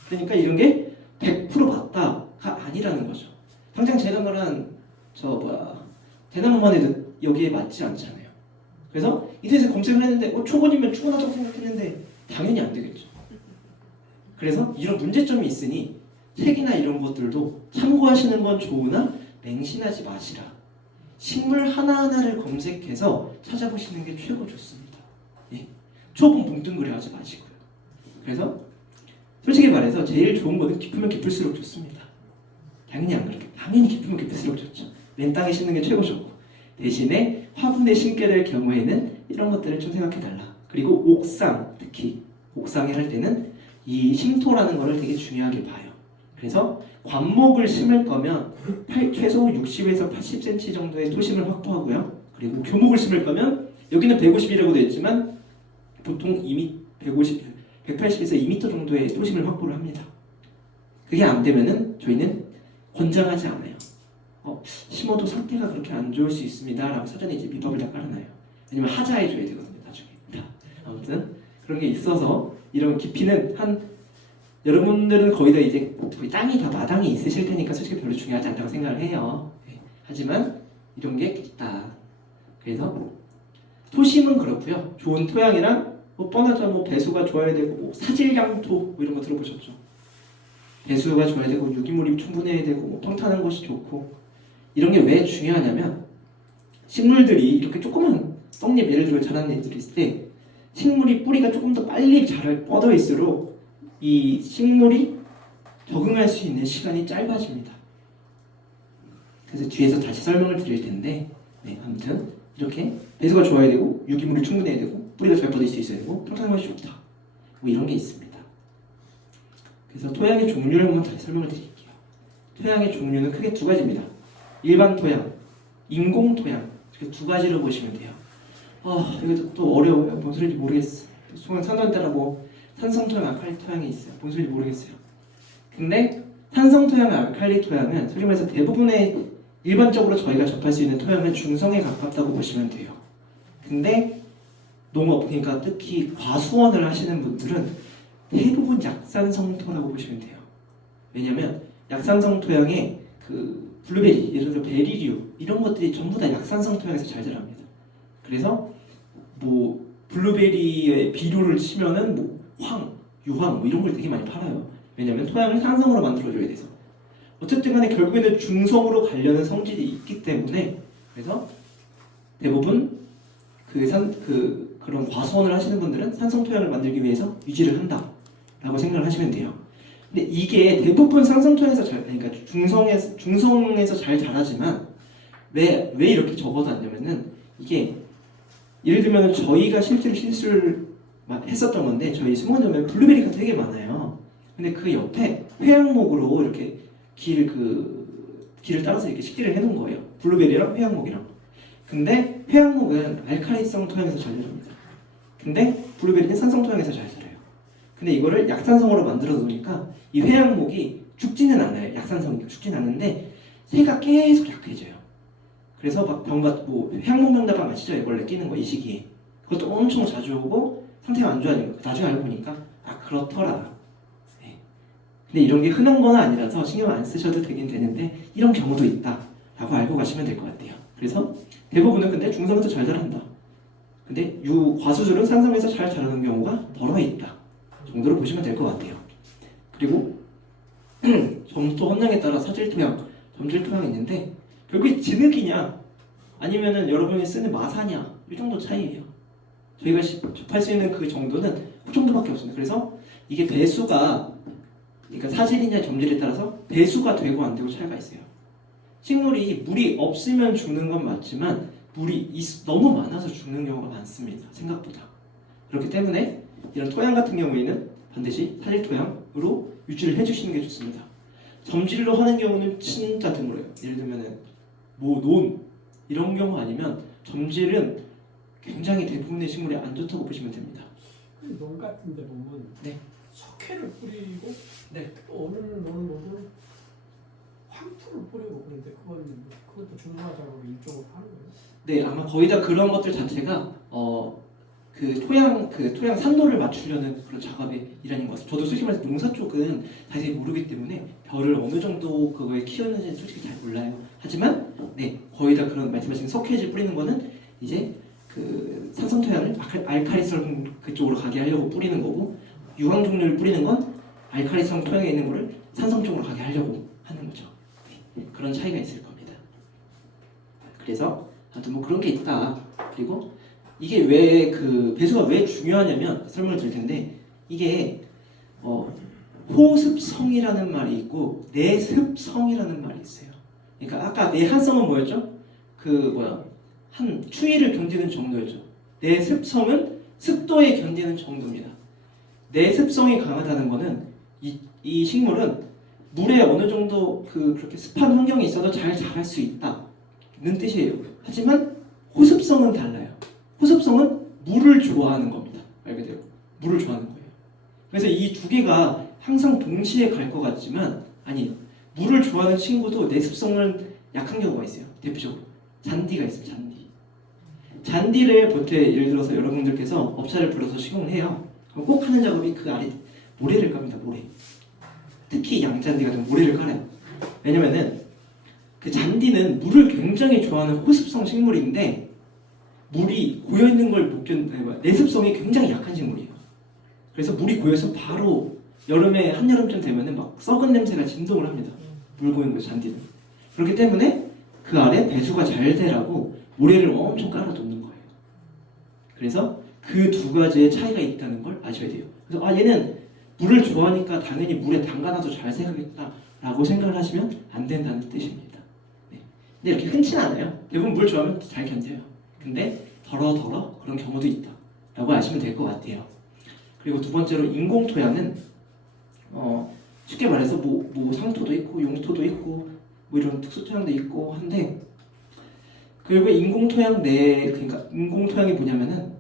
그러니까 이런 게 100% 맞다가 아니라는 거죠. 당장 제가 말한 대나무만 해도 여기에 맞지 않잖아요. 그래서 인터넷에 검색을 했는데 초본이면 충분하다고 생각했는데 당연히 안 되겠죠. 그래서 이런 문제점이 있으니 책이나 이런 것들도 참고하시는 건 좋으나 맹신하지 마시라. 식물 하나하나를 검색해서 찾아보시는 게 최고 좋습니다. 예. 초본 뭉뚱그려 하지 마시고요. 그래서 솔직히 말해서 제일 좋은 거는 깊으면 깊을수록 좋습니다. 당연히 안 그렇게. 당연히 깊으면 깊을수록 좋죠. 맨 땅에 심는 게 최고 좋고 대신에 화분에 심게 될 경우에는 이런 것들을 좀 생각해달라. 그리고 옥상, 특히 옥상에 할 때는 이 심토라는 거를 되게 중요하게 봐요. 그래서 관목을 심을 거면 최소 60에서 80cm 정도의 토심을 확보하고요. 그리고 교목을 심을 거면 여기는 150이라고 되어 있지만 보통 180에서 2m 정도의 토심을 확보를 합니다. 그게 안 되면은 저희는 권장하지 않아요. 심어도 상태가 그렇게 안 좋을 수 있습니다. 라고 사전에 이제 밑밥을 다 깔아놔요. 왜냐면 하자해줘야 되거든요. 나중에. 아무튼 그런 게 있어서 이런 깊이는 여러분들은 거의 다 이제 거의 땅이 다 마당이 있으실 테니까 솔직히 별로 중요하지 않다고 생각을 해요. 하지만 이런 게 있다. 그래서 토심은 그렇고요. 좋은 토양이랑 뻔하죠. 배수가 좋아야 되고 사질양토 이런 거 들어보셨죠? 배수가 좋아야 되고 유기물이 충분해야 되고 평탄한 곳이 좋고 이런 게 왜 중요하냐면 식물들이 이렇게 조그만 떡잎 예를 들어 자라는 애들이 있을 때 식물이 뿌리가 조금 더 빨리 잘 뻗어 있을수록 이 식물이 적응할 수 있는 시간이 짧아집니다. 그래서 뒤에서 다시 설명을 드릴 텐데 아무튼 이렇게 배수가 좋아야 되고 유기물이 충분해야 되고 뿌리가 잘 뻗어 있을 수 있어야 되고 평탄한 것이 좋다. 이런 게 있습니다. 그래서 토양의 종류를 한번 다시 설명을 드릴게요. 토양의 종류는 크게 두 가지입니다. 일반 토양, 인공 토양 이렇게 두 가지로 보시면 돼요. 이거 또 어려워요. 뭔 소리인지 모르겠어. 산원 따라 산성 토양, 알칼리 토양이 있어요. 뭔 소리인지 모르겠어요. 근데 산성 토양, 알칼리 토양은 솔직히 말해서 대부분의 일반적으로 저희가 접할 수 있는 토양은 중성에 가깝다고 보시면 돼요. 근데 농업, 그러니까 특히 과수원을 하시는 분들은 대부분 약산성토라고 보시면 돼요. 왜냐면 약산성 토양에 블루베리, 예를 들어 베리류 이런 것들이 전부 다 약산성 토양에서 잘 자랍니다. 그래서 블루베리의 비료를 치면은 유황 이런 걸 되게 많이 팔아요. 왜냐면 토양을 산성으로 만들어줘야 돼서. 어쨌든 간에 결국에는 중성으로 가려는 성질이 있기 때문에 그래서 대부분 그런 과수원을 하시는 분들은 산성 토양을 만들기 위해서 유지를 한다라고 생각을 하시면 돼요. 근데 이게 대부분 산성 토양에서 그러니까 중성에서 잘 자라지만 왜 이렇게 적어놨냐면은 이게 예를 들면 저희가 실제로 실수를 했었던 건데 저희 수목원에 블루베리가 되게 많아요. 근데 그 옆에 회양목으로 이렇게 길을 따라서 이렇게 식재를 해놓은 거예요. 블루베리랑 회양목이랑. 근데 회양목은 알칼리성 토양에서 잘 자랍니다. 근데 블루베리는 산성 토양에서 잘 자라요. 근데 이거를 약산성으로 만들어 놓으니까 이 회양목이 죽지는 않아요. 약산성이니까 죽지는 않는데 새가 계속 약해져요. 그래서 회양목 명다방 아시죠? 애벌레 끼는 거 이 시기에. 그것도 엄청 자주 오고 상태가 안 좋아지니까 나중에 알고 보니까 그렇더라. 근데 이런 게 흔한 건 아니라서 신경 안 쓰셔도 되긴 되는데 이런 경우도 있다라고 알고 가시면 될 것 같아요. 그래서 대부분은 근데 중성에서 잘 자란다. 근데 과수들은 산성에서 잘 자라는 경우가 덜어 있다 정도로 보시면 될 것 같아요. 그리고 점토 헌량에 따라 사질토양, 점질토양이 있는데 결국에 진흙이냐 아니면은 여러분이 쓰는 마사냐 이 정도 차이예요. 저희가 접할 수 있는 그 정도는 그 정도밖에 없습니다. 그래서 이게 배수가 그러니까 사질이냐 점질에 따라서 배수가 되고 안 되고 차이가 있어요. 식물이 물이 없으면 죽는 건 맞지만 물이 너무 많아서 죽는 경우가 많습니다. 생각보다. 그렇기 때문에 이런 토양 같은 경우에는 반드시 사질 토양으로 유지를 해주시는 게 좋습니다. 점질로 하는 경우는 진짜 드물어요. 예를 들면은 논 이런 경우 아니면 점질은 굉장히 대부분의 식물이 안 좋다고 보시면 됩니다. 농 같은데 보면 석회를 뿌리고 네. 또 어느 농부는 황토를 뿌리고 그런데 그것도 중화 작업을 일종으로 하는 거예요. 네, 아마 거의 다 그런 것들 자체가 그 토양 산도를 맞추려는 그런 작업의 일환인 것 같습니다. 저도 솔직히 말해서 농사 쪽은 자세히 모르기 때문에 벼를 어느 정도 그거에 키웠는지는 솔직히 잘 몰라요. 하지만 네, 거의 다 그런 말씀하신 석회질 뿌리는 거는 이제 그 산성 토양을 알칼리성 그쪽으로 가게 하려고 뿌리는 거고, 유황 종류를 뿌리는 건 알칼리성 토양에 있는 거를 산성 쪽으로 가게 하려고 하는 거죠. 네, 그런 차이가 있을 겁니다. 그래서 아무튼 뭐 그런 게 있다. 그리고 이게 왜 그 배수가 왜 중요하냐면 설명을 드릴 텐데, 이게 호습성이라는 말이 있고 내습성이라는 말이 있어요. 그러니까 아까 내한성은 뭐였죠? 한 추위를 견디는 정도였죠. 내습성은 습도에 견디는 정도입니다. 내습성이 강하다는 거는 이 식물은 물에 어느 정도 그렇게 습한 환경이 있어도 잘 자랄 수 있다는 뜻이에요. 하지만 호습성은 달라요. 호습성은 물을 좋아하는 겁니다. 말 그대로 물을 좋아하는 거예요. 그래서 이 두 개가 항상 동시에 갈 것 같지만 아니에요. 물을 좋아하는 친구도 내습성은 약한 경우가 있어요. 대표적으로 잔디가 있어요. 잔디를 볼 때 예를 들어서 여러분들께서 업자를 불러서 시공을 해요. 그럼 꼭 하는 작업이 그 아래 모래를 깝니다. 모래. 특히 양잔디 같은 모래를 깔아요. 왜냐면은 그 잔디는 물을 굉장히 좋아하는 호습성 식물인데 물이 고여 있는 걸 못 견뎌요. 내습성이 굉장히 약한 식물이에요. 그래서 물이 고여서 바로 여름에 한여름쯤 되면은 막 썩은 냄새가 진동을 합니다. 물 고인 거 잔디는. 그렇기 때문에 그 아래 배수가 잘 되라고 모래를 엄청 깔아놓는 거예요. 그래서 그 두 가지의 차이가 있다는 걸 아셔야 돼요. 그래서 얘는 물을 좋아하니까 당연히 물에 담가놔도 잘 생각했다라고 생각을 하시면 안 된다는 뜻입니다. 네. 근데 이렇게 흔치 않아요. 대부분 물 좋아하면 잘 견뎌요. 근데 덜어 그런 경우도 있다라고 아시면 될 것 같아요. 그리고 두 번째로 인공 토양은 쉽게 말해서 뭐 상토도 있고 용토도 있고 뭐 이런 특수 토양도 있고 한데, 그리고 인공 토양 그러니까 인공 토양이 뭐냐면은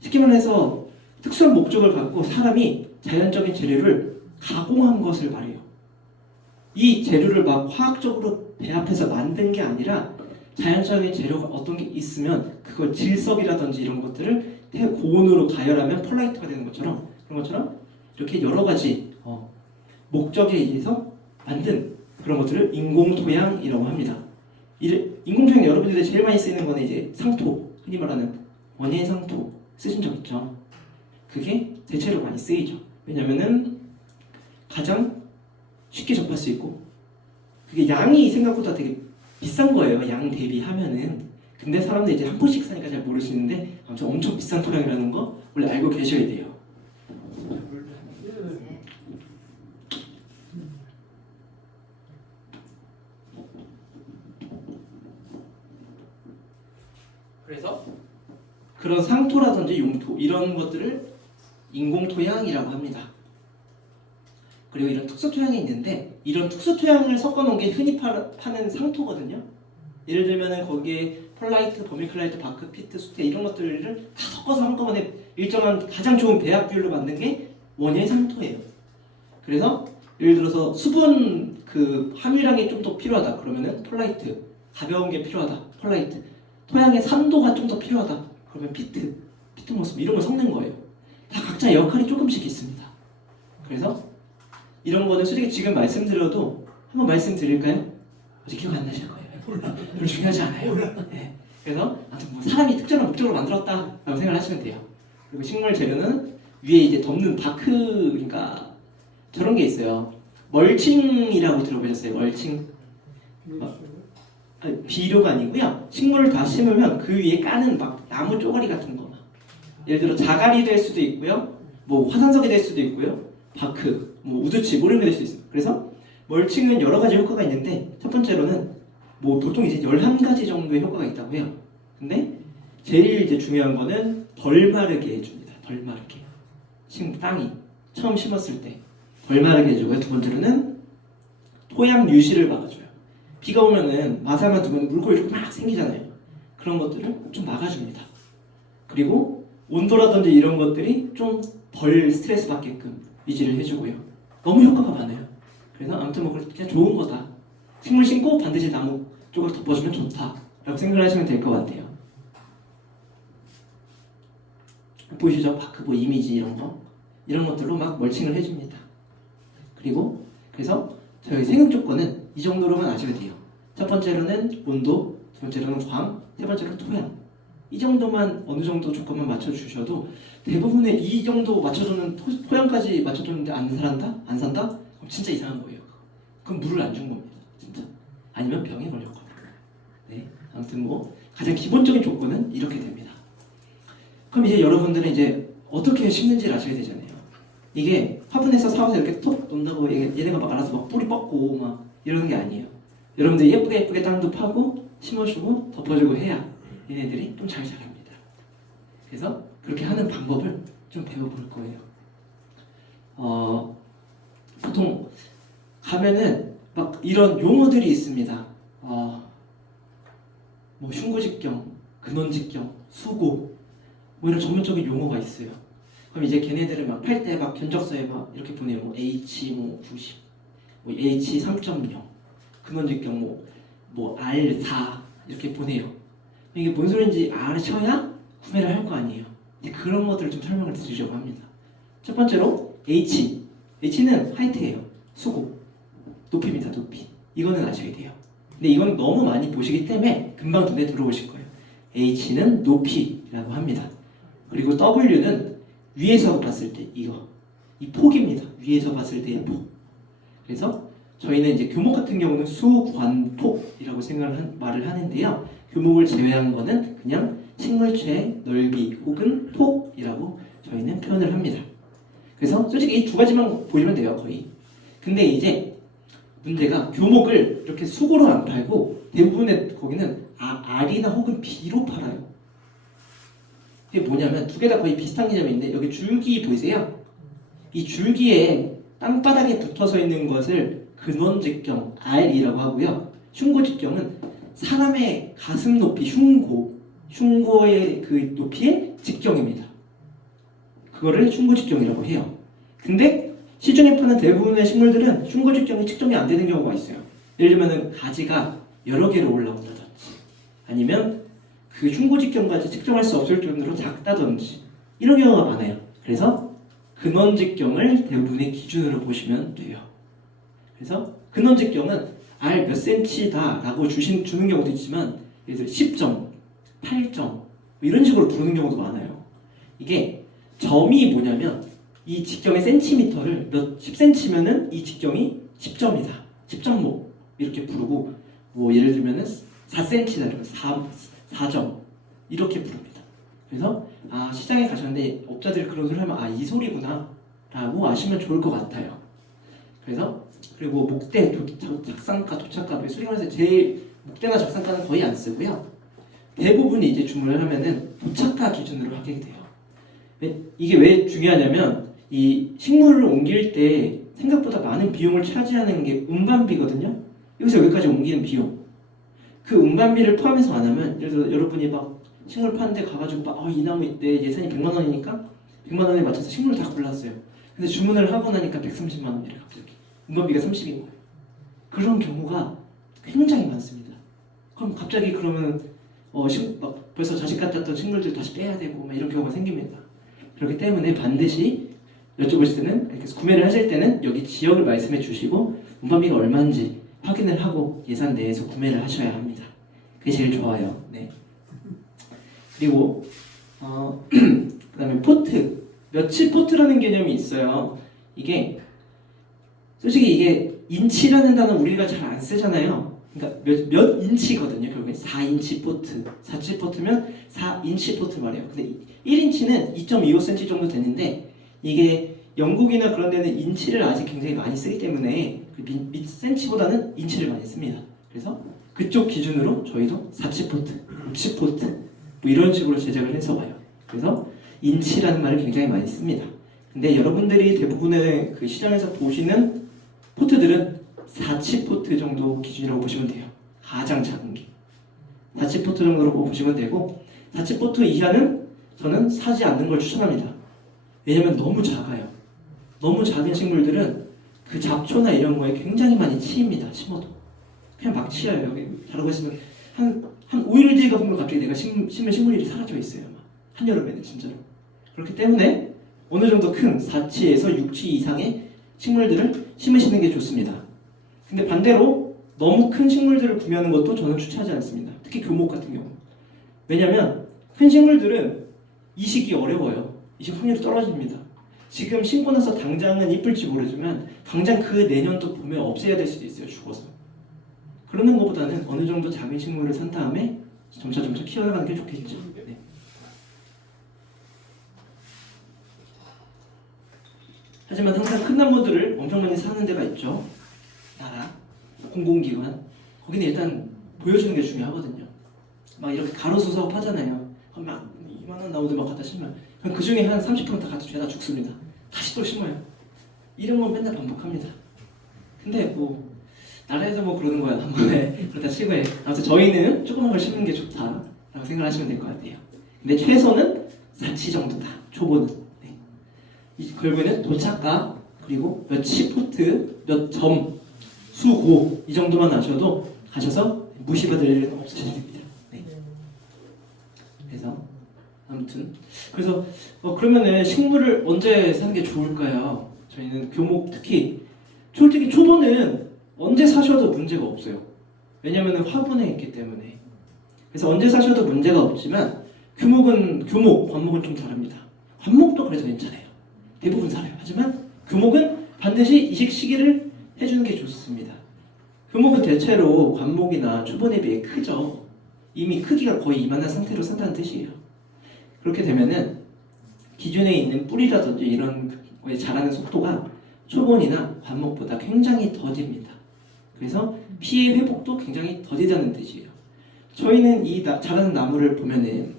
쉽게 말해서 특수한 목적을 갖고 사람이 자연적인 재료를 가공한 것을 말해요. 이 재료를 막 화학적으로 배합해서 만든 게 아니라 자연적인 재료가 어떤 게 있으면 그걸 질석이라든지 이런 것들을 고온으로 가열하면 펄라이트가 되는 것처럼, 그런 것처럼 이렇게 여러 가지 목적에 의해서 만든 그런 것들을 인공토양이라고 합니다. 인공토양 여러분들이 제일 많이 쓰이는 거는 이제 상토, 흔히 말하는 원예의 상토 쓰신 적 있죠? 그게 대체로 많이 쓰이죠. 왜냐면은 가장 쉽게 접할 수 있고 그게 양이 생각보다 되게 비싼 거예요. 양 대비하면은. 근데 사람들이 이제 한 포씩 사니까 잘 모를 수 있는데 아무튼 엄청 비싼 토양이라는 거 원래 알고 계셔야 돼요. 그래서 그런 상토라든지 용토 이런 것들을 인공토양이라고 합니다. 그리고 이런 특수토양이 있는데 이런 특수토양을 섞어놓은 게 흔히 파는 상토거든요. 예를 들면은 거기에 펄라이트, 버미클라이트, 바크, 피트, 수태 이런 것들을 다 섞어서 한꺼번에 일정한 가장 좋은 배합 비율로 만든 게 원예 상토예요. 그래서 예를 들어서 수분 함유량이 좀 더 필요하다 그러면은 펄라이트, 가벼운 게 필요하다 펄라이트, 토양의 산도가 좀 더 필요하다 그러면 피트 모습 이런 걸 섞는 거예요. 다 각자 역할이 조금씩 있습니다. 그래서 이런 거는 솔직히 지금 말씀드려도 한번 말씀드릴까요? 어제 기억 안 나실 거예요. 별로 중요하지 않아요. 네. 그래서 아무튼 뭐 사람이 특정한 목적으로 만들었다라고 생각을 하시면 돼요. 그리고 식물 재료는 위에 이제 덮는 바크, 그러니까 저런 게 있어요. 멀칭이라고 들어보셨어요? 멀칭. 비료가 아니고요. 식물을 다 심으면 그 위에 까는 막 나무 쪼가리 같은 거. 예를 들어 자갈이 될 수도 있고요. 뭐 화산석이 될 수도 있고요. 바크, 뭐 우두치 뭐 이런 게 될 수 있습니다. 그래서 멀칭은 여러 가지 효과가 있는데 첫 번째로는 뭐 보통 이제 11가지 정도의 효과가 있다고 해요. 근데 제일 이제 중요한 거는 덜 마르게 해줍니다. 덜 마르게. 땅이 처음 심었을 때 덜 마르게 해주고요. 두 번째로는 토양 유실을 막아줘요. 비가 오면은 마사만 두면 물고기 막 생기잖아요. 그런 것들을 좀 막아줍니다. 그리고 온도라든지 이런 것들이 좀 덜 스트레스 받게끔 유지를 해주고요. 너무 효과가 많아요. 그래서 아무튼 뭐 그냥 좋은 거다. 식물 심고 반드시 나무 쪽을 덮어주면 좋다라고 생각을 하시면 될 것 같아요. 보이시죠? 마크보 이미지 이런 것들로 막 멀칭을 해줍니다. 그리고 그래서 저희 생육 조건은 이 정도로만 아시면 돼요. 첫 번째로는 온도, 두 번째로는 광, 세 번째로는 토양. 이 정도만 어느 정도 조건만 맞춰주셔도 대부분의 이 정도 맞춰주는 토양까지 맞춰줬는데 안 산다? 그럼 진짜 이상한 거예요. 그럼 물을 안 준 겁니다. 진짜. 아니면 병에 걸렸거나. 네. 아무튼 뭐 가장 기본적인 조건은 이렇게 됩니다. 그럼 이제 여러분들은 이제 어떻게 심는지를 아셔야 되잖아요. 이게 화분에서 사와서 이렇게 톡 놓는다고 얘네가 막 알아서 막 뿌리 뻗고 막 이러는 게 아니에요. 여러분들 예쁘게 땅도 파고 심어주고 덮어주고 해야 얘네들이 좀 잘 자랍니다. 그래서 그렇게 하는 방법을 좀 배워볼 거예요. 보통 가면은 막 이런 용어들이 있습니다. 뭐 흉고직경, 근원직경, 수고 뭐 이런 전문적인 용어가 있어요. 그럼 이제 걔네들을 막 팔 때 막 견적서에 막 이렇게 보내요. 뭐 H 뭐 90, 뭐 H 3.0, 근원직경 뭐 R4 이렇게 보내요. 이게 뭔 소리인지 아셔야 구매를 할 거 아니에요. 그런 것들을 좀 설명을 드리려고 합니다. 첫 번째로 H는 하이트예요. 수고, 높이입니다. 높이. 이거는 아셔야 돼요. 근데 이건 너무 많이 보시기 때문에 금방 눈에 들어오실 거예요. H는 높이라고 합니다. 그리고 W는 위에서 봤을 때 이 폭입니다. 위에서 봤을 때의 폭. 그래서 저희는 이제 교목 같은 경우는 수관폭이라고 말을 하는데요. 교목을 제외한 거는 그냥 식물체의 넓이 혹은 폭이라고 저희는 표현을 합니다. 그래서 솔직히 이 두 가지만 보시면 돼요, 거의. 근데 이제 문제가 교목을 이렇게 수고로 안 팔고 대부분의 거기는 R이나 혹은 B로 팔아요. 이게 뭐냐면 두 개 다 거의 비슷한 개념인데 여기 줄기 보이세요? 이 줄기에 땅바닥에 붙어서 있는 것을 근원직경 R이라고 하고요. 흉고직경은 사람의 가슴 높이 흉고의 그 높이의 직경입니다. 그거를 흉고직경이라고 해요. 근데 시중에 파는 대부분의 식물들은 흉고직경이 측정이 안 되는 경우가 있어요. 예를 들면 가지가 여러 개로 올라온다든지 아니면 그 흉고직경까지 측정할 수 없을 정도로 작다든지 이런 경우가 많아요. 그래서 근원직경을 대부분의 기준으로 보시면 돼요. 그래서 근원직경은 R 몇 cm다 라고 주는 경우도 있지만 예를 들어 10점, 8점 뭐 이런 식으로 부르는 경우도 많아요. 이게 점이 뭐냐면 이 직경의 센티미터를 10cm면은 이 직경이 10점이다. 10.5 이렇게 부르고 뭐 예를 들면은 4cm다 이러면 4점 이렇게 부릅니다. 그래서 시장에 가셨는데 업자들이 그런 소리를 하면 이 소리구나 라고 아시면 좋을 것 같아요. 그래서 그리고 목대, 작상가, 도착가 수리관에서 제일 목대나 작상가는 거의 안 쓰고요. 대부분이 이제 주문을 하면은 도착가 기준으로 하게 돼요. 이게 왜 중요하냐면 이 식물을 옮길 때 생각보다 많은 비용을 차지하는 게 운반비거든요. 여기서 여기까지 옮기는 비용. 그 운반비를 포함해서 안 하면 예를 들어 여러분이 막 식물 파는데 가가지고 막 이 나무 내 예산이 100만 원이니까 100만 원에 맞춰서 식물을 다 골랐어요. 근데 주문을 하고 나니까 130만 원이래 갑자기. 운반비가 30인 거예요. 그런 경우가 굉장히 많습니다. 그럼 갑자기 그러면 막 벌써 자식 같았던 식물들 다시 빼야 되고 막 이런 경우가 생깁니다. 그렇기 때문에 반드시 여쭤보실 때는 이렇게 구매를 하실 때는 여기 지역을 말씀해 주시고 운반비가 얼마인지 확인을 하고 예산 내에서 구매를 하셔야 합니다. 그게 제일 좋아요. 네. 그리고 그다음에 포트, 며칠 포트라는 개념이 있어요. 이게 솔직히 이게 인치라는 단어 우리가 잘 안 쓰잖아요. 그러니까 몇 인치거든요. 결국엔 4인치 포트, 4치 포트면 4인치 포트 말이에요. 근데 1인치는 2.25cm 정도 되는데 이게 영국이나 그런 데는 인치를 아직 굉장히 많이 쓰기 때문에 밑 센치보다는 인치를 많이 씁니다. 그래서 그쪽 기준으로 저희도 4치 포트, 6치 포트 뭐 이런 식으로 제작을 해서 와요. 그래서 인치라는 말을 굉장히 많이 씁니다. 근데 여러분들이 대부분의 그 시장에서 보시는 포트들은 4치 포트 정도 기준이라고 보시면 돼요. 가장 작은 게 4치 포트 정도로 보시면 되고 4치 포트 이하는 저는 사지 않는 걸 추천합니다. 왜냐면 너무 작아요. 너무 작은 식물들은 그 잡초나 이런 거에 굉장히 많이 치입니다. 심어도 그냥 막 치여요. 여기 자라고 있으면 한 5일 뒤에 가보면 갑자기 내가 심은 식물이 사라져 있어요. 막 한여름에는 진짜로. 그렇기 때문에 어느 정도 큰 4치에서 6치 이상의 식물들을 심으시는 게 좋습니다. 근데 반대로 너무 큰 식물들을 구매하는 것도 저는 추천하지 않습니다. 특히 교목 같은 경우. 왜냐하면 큰 식물들은 이식이 어려워요. 이식 확률이 떨어집니다. 지금 심고 나서 당장은 이쁠지 모르지만 당장 그 내년도 봄에 없애야 될 수도 있어요. 죽어서. 그러는 것보다는 어느 정도 작은 식물을 산 다음에 점차 키워나가는 게 좋겠죠. 네. 하지만 항상 큰 나무들을 엄청 많이 사는 데가 있죠. 나라, 공공기관. 거기는 일단 보여주는 게 중요하거든요. 막 이렇게 가로수 사업하잖아요. 막 이만한 나무들 막 갖다 심으면 그럼 그 중에 한 30% 다 갖다 죄다 죽습니다. 다시 또 심어요. 이런 건 맨날 반복합니다. 근데 뭐 나라에서 뭐 그러는 거야 한 번에 그렇다 치고 해. 아무튼 저희는 조그만 걸 심는 게 좋다라고 생각하시면 될 것 같아요. 근데 최소는 4치 정도다. 초보는. 네. 결국에는 도착가 그리고 몇 치포트 몇 점 수고 이 정도만 아셔도 가셔서 무시받을 일은 없으셔야 됩니다. 네. 그래서 아무튼 그래서 그러면은 식물을 언제 사는 게 좋을까요? 저희는 교목 특히 솔직히 초보는 언제 사셔도 문제가 없어요. 왜냐하면 화분에 있기 때문에. 그래서 언제 사셔도 문제가 없지만 교목은 관목은 좀 다릅니다. 관목도 그래도 괜찮아요. 대부분 살아요. 하지만 교목은 반드시 이식 시기를 해주는 게 좋습니다. 교목은 대체로 관목이나 초본에 비해 크죠. 이미 크기가 거의 이만한 상태로 산다는 뜻이에요. 그렇게 되면은 기존에 있는 뿌리라든지 이런 거에 자라는 속도가 초본이나 관목보다 굉장히 더딥니다. 그래서 피해 회복도 굉장히 더디다는 뜻이에요. 저희는 이 자라는 나무를 보면은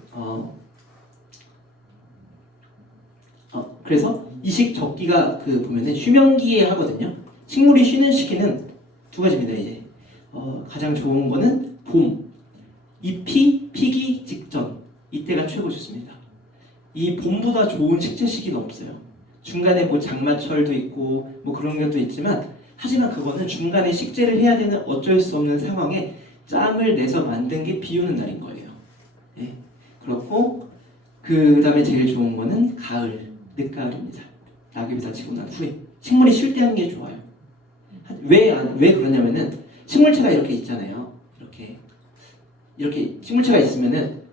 그래서 이식 적기가 보면은 휴명기에 하거든요. 식물이 쉬는 시기는 두 가지입니다. 이제 가장 좋은 거는 봄, 잎이 피기 직전 이때가 최고 좋습니다. 이 봄보다 좋은 식재 시기는 없어요. 중간에 뭐 장마철도 있고 뭐 그런 것도 있지만 하지만 그거는 중간에 식재를 해야 되는 어쩔 수 없는 상황에 짬을 내서 만든 게 비 오는 날인 거예요. 예. 그렇고 그 다음에 제일 좋은 거는 가을, 늦가을입니다. 낙엽이 다 지고 난 후에 식물이 쉴 때 하는 게 좋아요. 왜 그러냐면은 식물체가 이렇게 있잖아요. 이렇게 식물체가 있으면은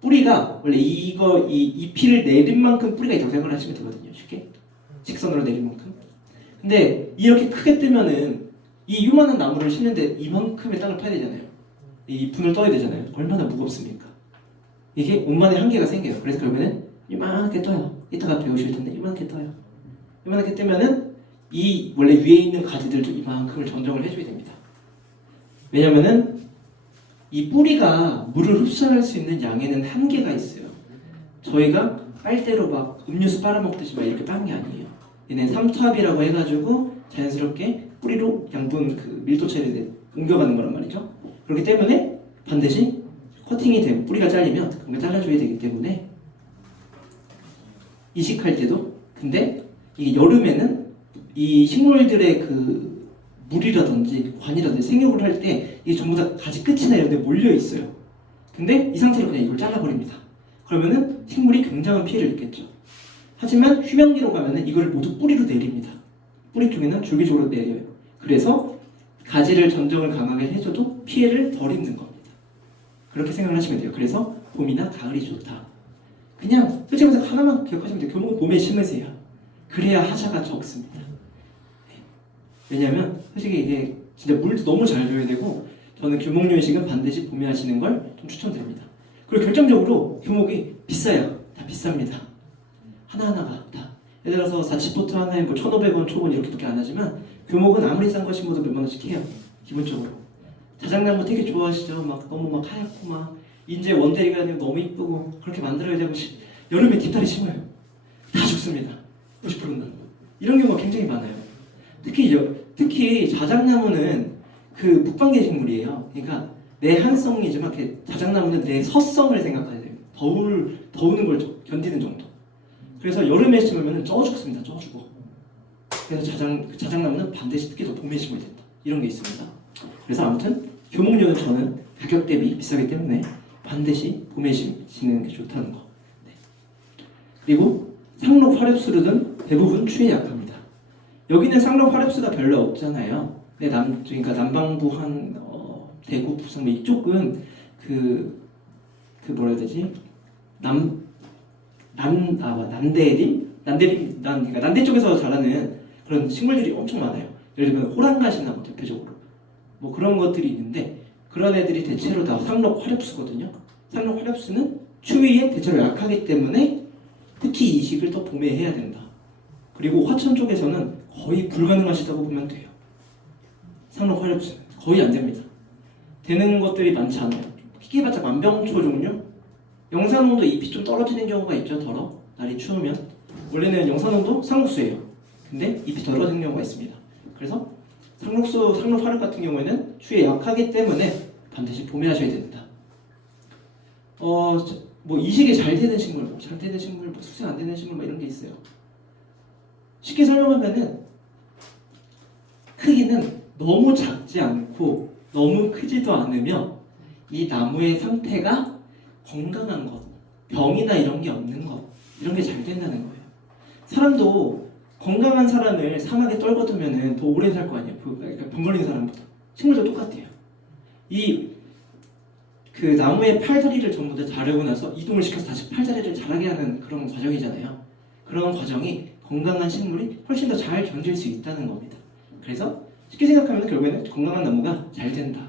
뿌리가 원래 이 잎을 내린 만큼 뿌리가 있다고 생각을 하시면 되거든요. 쉽게 직선으로 내린 만큼. 근데 이렇게 크게 뜨면은 이 요만한 나무를 심는데 이만큼의 땅을 파야 되잖아요. 이 분을 떠야 되잖아요. 얼마나 무겁습니까? 이게 온만의 한계가 생겨요. 그래서 결국에는 이만하게 떠요. 이따가 배우실 텐데 이만하게 떠요. 이만하게 뜨면은 이 원래 위에 있는 가지들도 이만큼을 전정을 해줘야 됩니다. 왜냐면은 이 뿌리가 물을 흡수할 수 있는 양에는 한계가 있어요. 저희가 빨대로 막 음료수 빨아먹듯이 막 이렇게 빠는 게 아니에요. 얘는 삼투압이라고 해가지고 자연스럽게 뿌리로 양분 밀도 처리를 옮겨가는 거란 말이죠. 그렇기 때문에 반드시 커팅이 되고 뿌리가 잘리면 그걸 잘라줘야 되기 때문에 이식할 때도 근데 이게 여름에는 이 식물들의 물이라든지 관이라든지 생육을 할 때 이게 전부 다 가지 끝이나 이런 데 몰려 있어요. 근데 이 상태로 그냥 이걸 잘라버립니다. 그러면은 식물이 굉장한 피해를 입겠죠. 하지만 휴명기로 가면은 이걸 모두 뿌리로 내립니다. 뿌리 쪽에는 줄기적으로 내려요. 그래서 가지를 전정을 강하게 해줘도 피해를 덜 입는 겁니다. 그렇게 생각을 하시면 돼요. 그래서 봄이나 가을이 좋다. 그냥 솔직히 말해서 하나만 기억하시면 돼요. 교목은 봄에 심으세요. 그래야 하자가 적습니다. 왜냐하면 솔직히 이게 진짜 물도 너무 잘 줘야 되고 저는 교목류 이식은 반드시 봄에 하시는 걸 좀 추천드립니다. 그리고 결정적으로 교목이 비싸요. 다 비쌉니다. 하나하나가 다. 예를 들어서 4치포트 하나에 뭐 1,500원 초본 이렇게밖에 안 하지만 교목은 아무리 싼 거 심어도 몇만 원씩 해요. 기본적으로. 자작나무 되게 좋아하시죠? 막 너무 막 하얗고 막 인제 원대리가 너무 이쁘고 그렇게 만들어야 되고 여름에 뒷다리 심어요. 다 죽습니다. 50%는. 이런 경우가 굉장히 많아요. 특히 자작나무는 북방계 식물이에요. 그러니까 내 한성이지만 자작나무는 내 서성을 생각해야 돼요. 더우는 걸 견디는 정도. 그래서 여름에 심으면 쪄 죽습니다. 쪄 죽어. 그래서 자작나무는 반드시 특히 더 봄에 심어야 된다. 이런 게 있습니다. 그래서 아무튼 교목류는 저는 가격 대비 비싸기 때문에 반드시 봄에 심는 게 좋다는 거. 네. 그리고 상록 화렵수류는 대부분 추위에 약합니다. 여기는 상록 화렵수가 별로 없잖아요. 근데 그러니까 남방부 한 대구, 부산 뭐 이쪽은 그 뭐라 해야 되지? 그러니까 난대 쪽에서 자라는 그런 식물들이 엄청 많아요. 예를 들면 호랑갓이나 뭐 대표적으로 뭐 그런 것들이 있는데 그런 애들이 대체로 다 상록 화렵수거든요. 상록 화렵수는 추위에 대체로 약하기 때문에 특히 이식을 더 봄에 해야 된다. 그리고 화천 쪽에서는 거의 불가능하시다고 보면 돼요. 상록 화렵수는 거의 안 됩니다. 되는 것들이 많지 않아요. 희귀해봤자 만병초 종류? 영산홍도 잎이 좀 떨어지는 경우가 있죠. 날이 추우면 원래는 영산홍도 상록수예요. 근데 잎이 떨어지는 경우가 있습니다. 그래서 상록 화렵 같은 경우에는 추위에 약하기 때문에 반드시 봄에 하셔야 된다. 뭐 이식이 잘 되는 식물, 뭐 수생 안 되는 식물 뭐 이런 게 있어요. 쉽게 설명하면은 크기는 너무 작지 않고 너무 크지도 않으며 이 나무의 상태가 건강한 것, 병이나 이런 게 없는 것, 이런 게 잘 된다는 거예요. 사람도 건강한 사람을 사막에 떨궈두면은 더 오래 살 거 아니에요. 그러니까 병 걸린 사람보다. 식물도 똑같아요. 그 나무의 팔다리를 전부 다 자르고 나서 이동을 시켜서 다시 팔다리를 자라게 하는 그런 과정이잖아요. 그런 과정이 건강한 식물이 훨씬 더 잘 견딜 수 있다는 겁니다. 그래서 쉽게 생각하면 결국에는 건강한 나무가 잘 된다.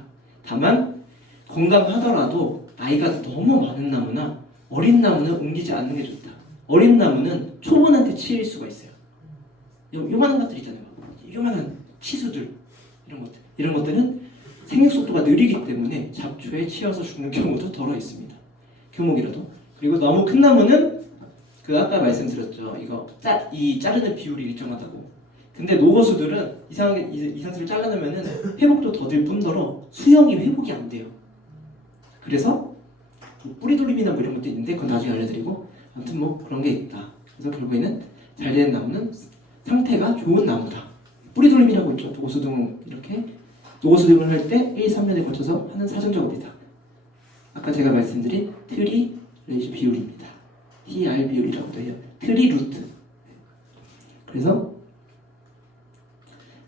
다만 건강하더라도 나이가 너무 많은 나무나 어린 나무는 옮기지 않는 게 좋다. 어린 나무는 초본한테 치일 수가 있어요. 요만한 것들 있잖아요. 요만한 치수들 이런 것들은 생육 속도가 느리기 때문에 잡초에 치여서 죽는 경우도 덜어 있습니다. 교목이라도. 그리고 너무 큰 나무는 그 아까 말씀드렸죠. 이 자르는 비율이 일정하다고. 근데 노거수들은 이상수를 잘라내면은 회복도 더딜 뿐더러 수영이 회복이 안 돼요. 그래서 뿌리 돌림이나 뭐 이런 것도 있는데 그건 나중에 알려드리고 아무튼 뭐 그런 게 있다. 그래서 결국에는 잘 되는 나무는 상태가 좋은 나무다. 뿌리 돌림이라고 있죠. 노거수등 이렇게 노거수등을 할 때 1, 3년에 걸쳐서 하는 사전 작업이다. 아까 제가 말씀드린 트리 레이지 비율입니다. TR 비율이라고도 해요. 트리 루트. 그래서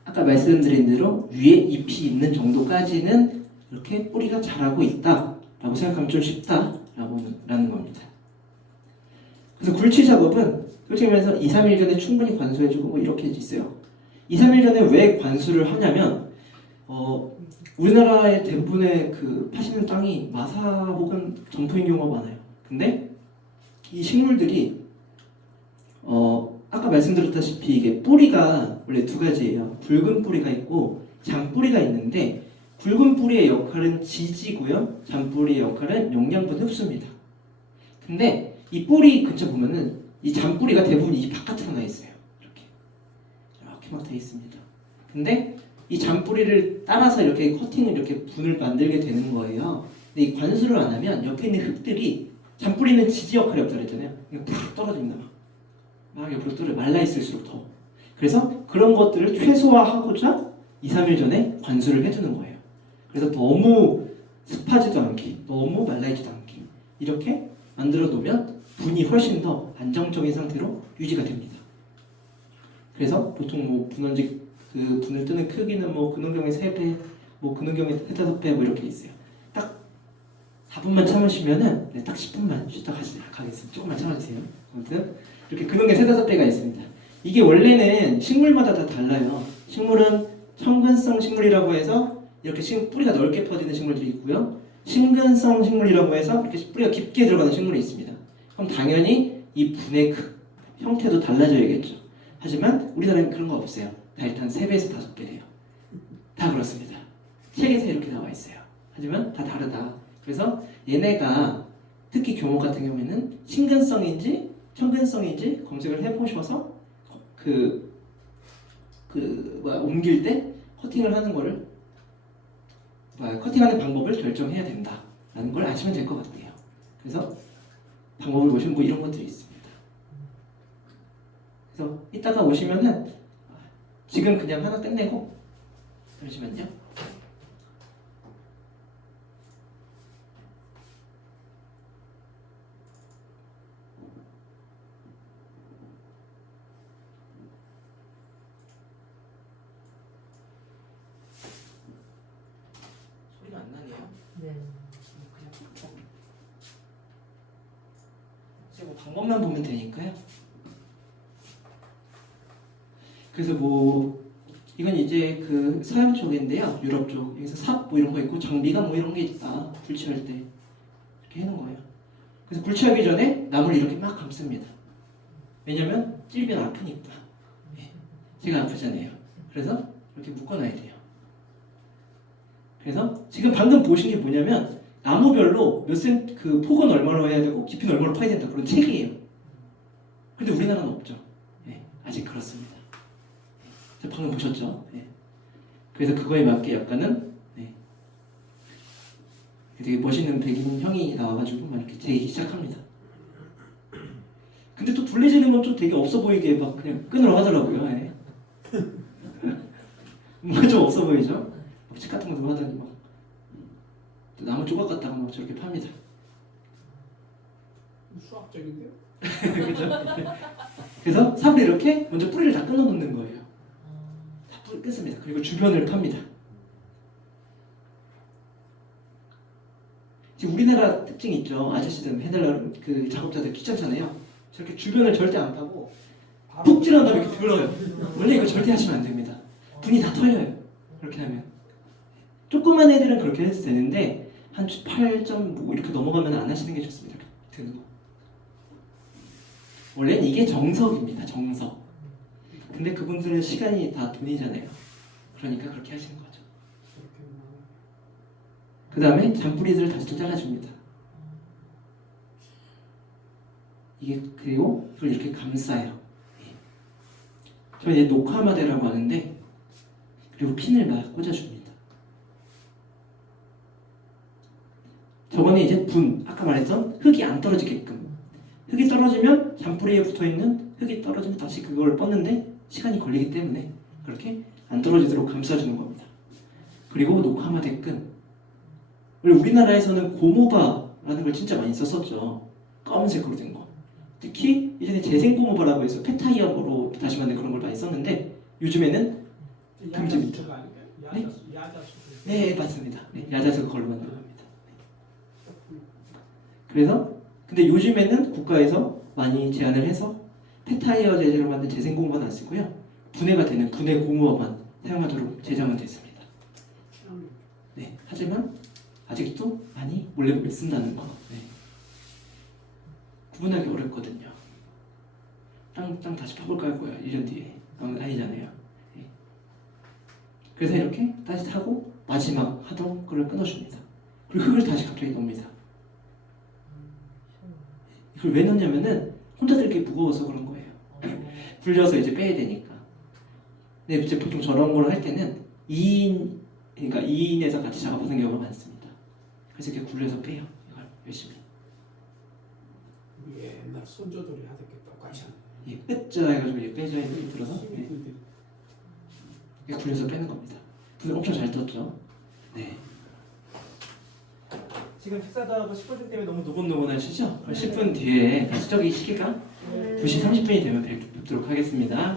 아까 말씀드린 대로 위에 잎이 있는 정도까지는 이렇게 뿌리가 자라고 있다라고 생각하면 좀 쉽다라는 겁니다. 그래서 굴치 작업은 솔직히 말해서 2, 3일 전에 충분히 관수해주고 뭐 이렇게 있어요. 2, 3일 전에 왜 관수를 하냐면 우리나라의 대부분의 그 파시는 땅이 마사 혹은 점토인 경우가 많아요. 근데 이 식물들이 아까 말씀드렸다시피 이게 뿌리가 원래 두 가지예요. 굵은 뿌리가 있고 잔뿌리가 있는데 굵은 뿌리의 역할은 지지고요. 잔뿌리의 역할은 영양분 흡수입니다. 근데 이 뿌리 근처 보면은 이 잔뿌리가 대부분 이 바깥으로 나 있어요. 이렇게 막 돼 있습니다. 근데 이 잔뿌리를 따라서 이렇게 커팅을 이렇게 분을 만들게 되는 거예요. 근데 이 관수를 안 하면 옆에 있는 흙들이 잔뿌리는 지지 역할이 없다고 했잖아요. 그냥 푹 떨어집니다. 막 옆으로 떨어져 말라 있을수록 더. 그래서 그런 것들을 최소화하고자 2, 3일 전에 관수를 해주는 거예요. 그래서 너무 습하지도 않게, 너무 말라있지도 않게 이렇게 만들어 놓으면 분이 훨씬 더 안정적인 상태로 유지가 됩니다. 그래서 보통 뭐 분원지 그 분을 뜨는 크기는 뭐 근원경의 3배, 뭐 근원경의 3-5배 뭐 이렇게 있어요. 딱 4분만 참으시면은 딱 10분만 쉬다 가겠습니다. 조금만 참아주세요. 아무튼 이렇게 근원경 3-5배가 있습니다. 이게 원래는 식물마다 다 달라요. 식물은 청근성 식물이라고 해서 이렇게 뿌리가 넓게 퍼지는 식물들이 있고요. 심근성 식물이라고 해서 이렇게 뿌리가 깊게 들어가는 식물이 있습니다. 그럼 당연히 이 분의 형태도 달라져야겠죠. 하지만 우리나라는 그런 거 없어요. 다 일단 3배에서 5배래요. 다 그렇습니다. 책에서 이렇게 나와 있어요. 하지만 다 다르다. 그래서 얘네가 특히 교목 같은 경우에는 심근성인지 청근성인지 검색을 해보셔서 옮길 때 커팅을 하는 거를 커팅하는 방법을 결정해야 된다라는 걸 아시면 될 것 같아요. 그래서 방법을 보시면 뭐 이런 것들이 있습니다. 그래서 이따가 오시면은 지금 그냥 하나 끝내고 잠시만요. 소리가 안 나네요. 네. 그냥 뭐 방법만 보면 되니까요. 그래서 뭐 이건 이제 그 서양 쪽인데요, 유럽 쪽. 여기서 삽 뭐 이런 거 있고 장비가 뭐 이런 게 있다. 굴치할 때 이렇게 해놓은 거예요. 그래서 굴치하기 전에 나무를 이렇게 막 감습니다. 왜냐면 찔면 아프니까. 예. 제가 아프잖아요. 그래서 이렇게 묶어놔야 돼요. 그래서 지금 방금 보신 게 뭐냐면 나무별로 그 폭은 얼마로 해야 되고 깊이는 얼마로 파야 된다 그런 책이에요. 근데 우리나라는 없죠. 예. 아직 그렇습니다. 예. 방금 보셨죠? 예. 그래서 그거에 맞게 약간은 되게 멋있는 백인 형이 나와가지고 막 이렇게 재기 시작합니다. 근데 또 둘레지는 건 좀 되게 없어 보이게 막 그냥 끊으러 하더라고요. 예. 뭔가 좀 없어 보이죠? 막 책 같은 것도 하더니 막 나무 조각 갖다가 막 저렇게 팝니다. 수학적인데요? 그죠? 그래서 삽을 이렇게 먼저 뿌리를 다 끊어 놓는 거예요. 다 뿌리 끊습니다. 그리고 주변을 팝니다. 지금 우리나라 특징이 있죠. 아저씨들 해달라는 그 작업자들 귀찮잖아요. 저렇게 주변을 절대 안 파고 푹 찔러 넣으면 이렇게 들어요. 원래 이거 절대 하시면 안 됩니다. 분이 다 털려요. 그렇게 하면. 조그만 애들은 그렇게 해도 되는데 한 8점 뭐 이렇게 넘어가면 안 하시는 게 좋습니다. 이렇게 드는 거. 원래는 이게 정석입니다. 정석. 근데 그분들은 시간이 다 돈이잖아요. 그러니까 그렇게 하시는 거죠. 그 다음에 잔뿌리들을 다시 또 잘라줍니다. 이게 그리고 이걸 이렇게 감싸요. 저는 얘 녹화마대라고 하는데 그리고 핀을 막 꽂아줍니다. 저거는 이제 아까 말했던 흙이 안 떨어지게끔. 흙이 떨어지면 잔뿌리에 붙어있는 흙이 떨어지면 다시 그걸 뻗는데 시간이 걸리기 때문에 그렇게 안 떨어지도록 감싸주는 겁니다. 그리고 녹화마대 끈. 원래 우리나라에서는 고무바라는 걸 진짜 많이 썼었죠. 검은색으로 된 거. 특히 예전에 재생고무바라고 해서 폐타이어로 다시 만든 그런 걸 많이 썼는데 요즘에는 금지입니다. 네? 네, 맞습니다. 네, 야자수 그걸로 만든 겁니다. 그래서 근데 요즘에는 국가에서 많이 제한을 해서 폐타이어 재질로 만든 재생고무바는 안 쓰고요. 분해가 되는 분해 고무바만 사용하도록 제정은 됐습니다. 네, 하지만 아직도 많이 몰래 쓴다는 거. 네. 구분하기 어렵거든요. 땅 다시 파볼까 할 거야. 1년 뒤에. 아니잖아요. 네. 그래서 이렇게 다시 하고 마지막 하던 걸 끊어줍니다. 그리고 흙을 다시 갑자기 넣습니다. 이걸 왜 넣냐면은 혼자 들기 무거워서 그런 거예요. 굴려서 이제 빼야 되니까. 근데 이제 보통 저런 걸 할 때는 2인에서 같이 작업하는 경우가 많습니다. 그래서 이렇게 굴려서 빼요. 이걸 열심히. 옛날 손조들이 하던 게 똑같이 하네. 예, 뺐자 해가지고 이제 빼자 이렇게 들어서 예, 이렇게 굴려서 빼는 겁니다. 불 엄청 잘 떴죠. 네. 지금 식사도 하고 10분 때문에 너무 노곤노곤하시죠? 10분 뒤에 다시 저기 시계가 2시 30분이 되면 뵙도록 하겠습니다.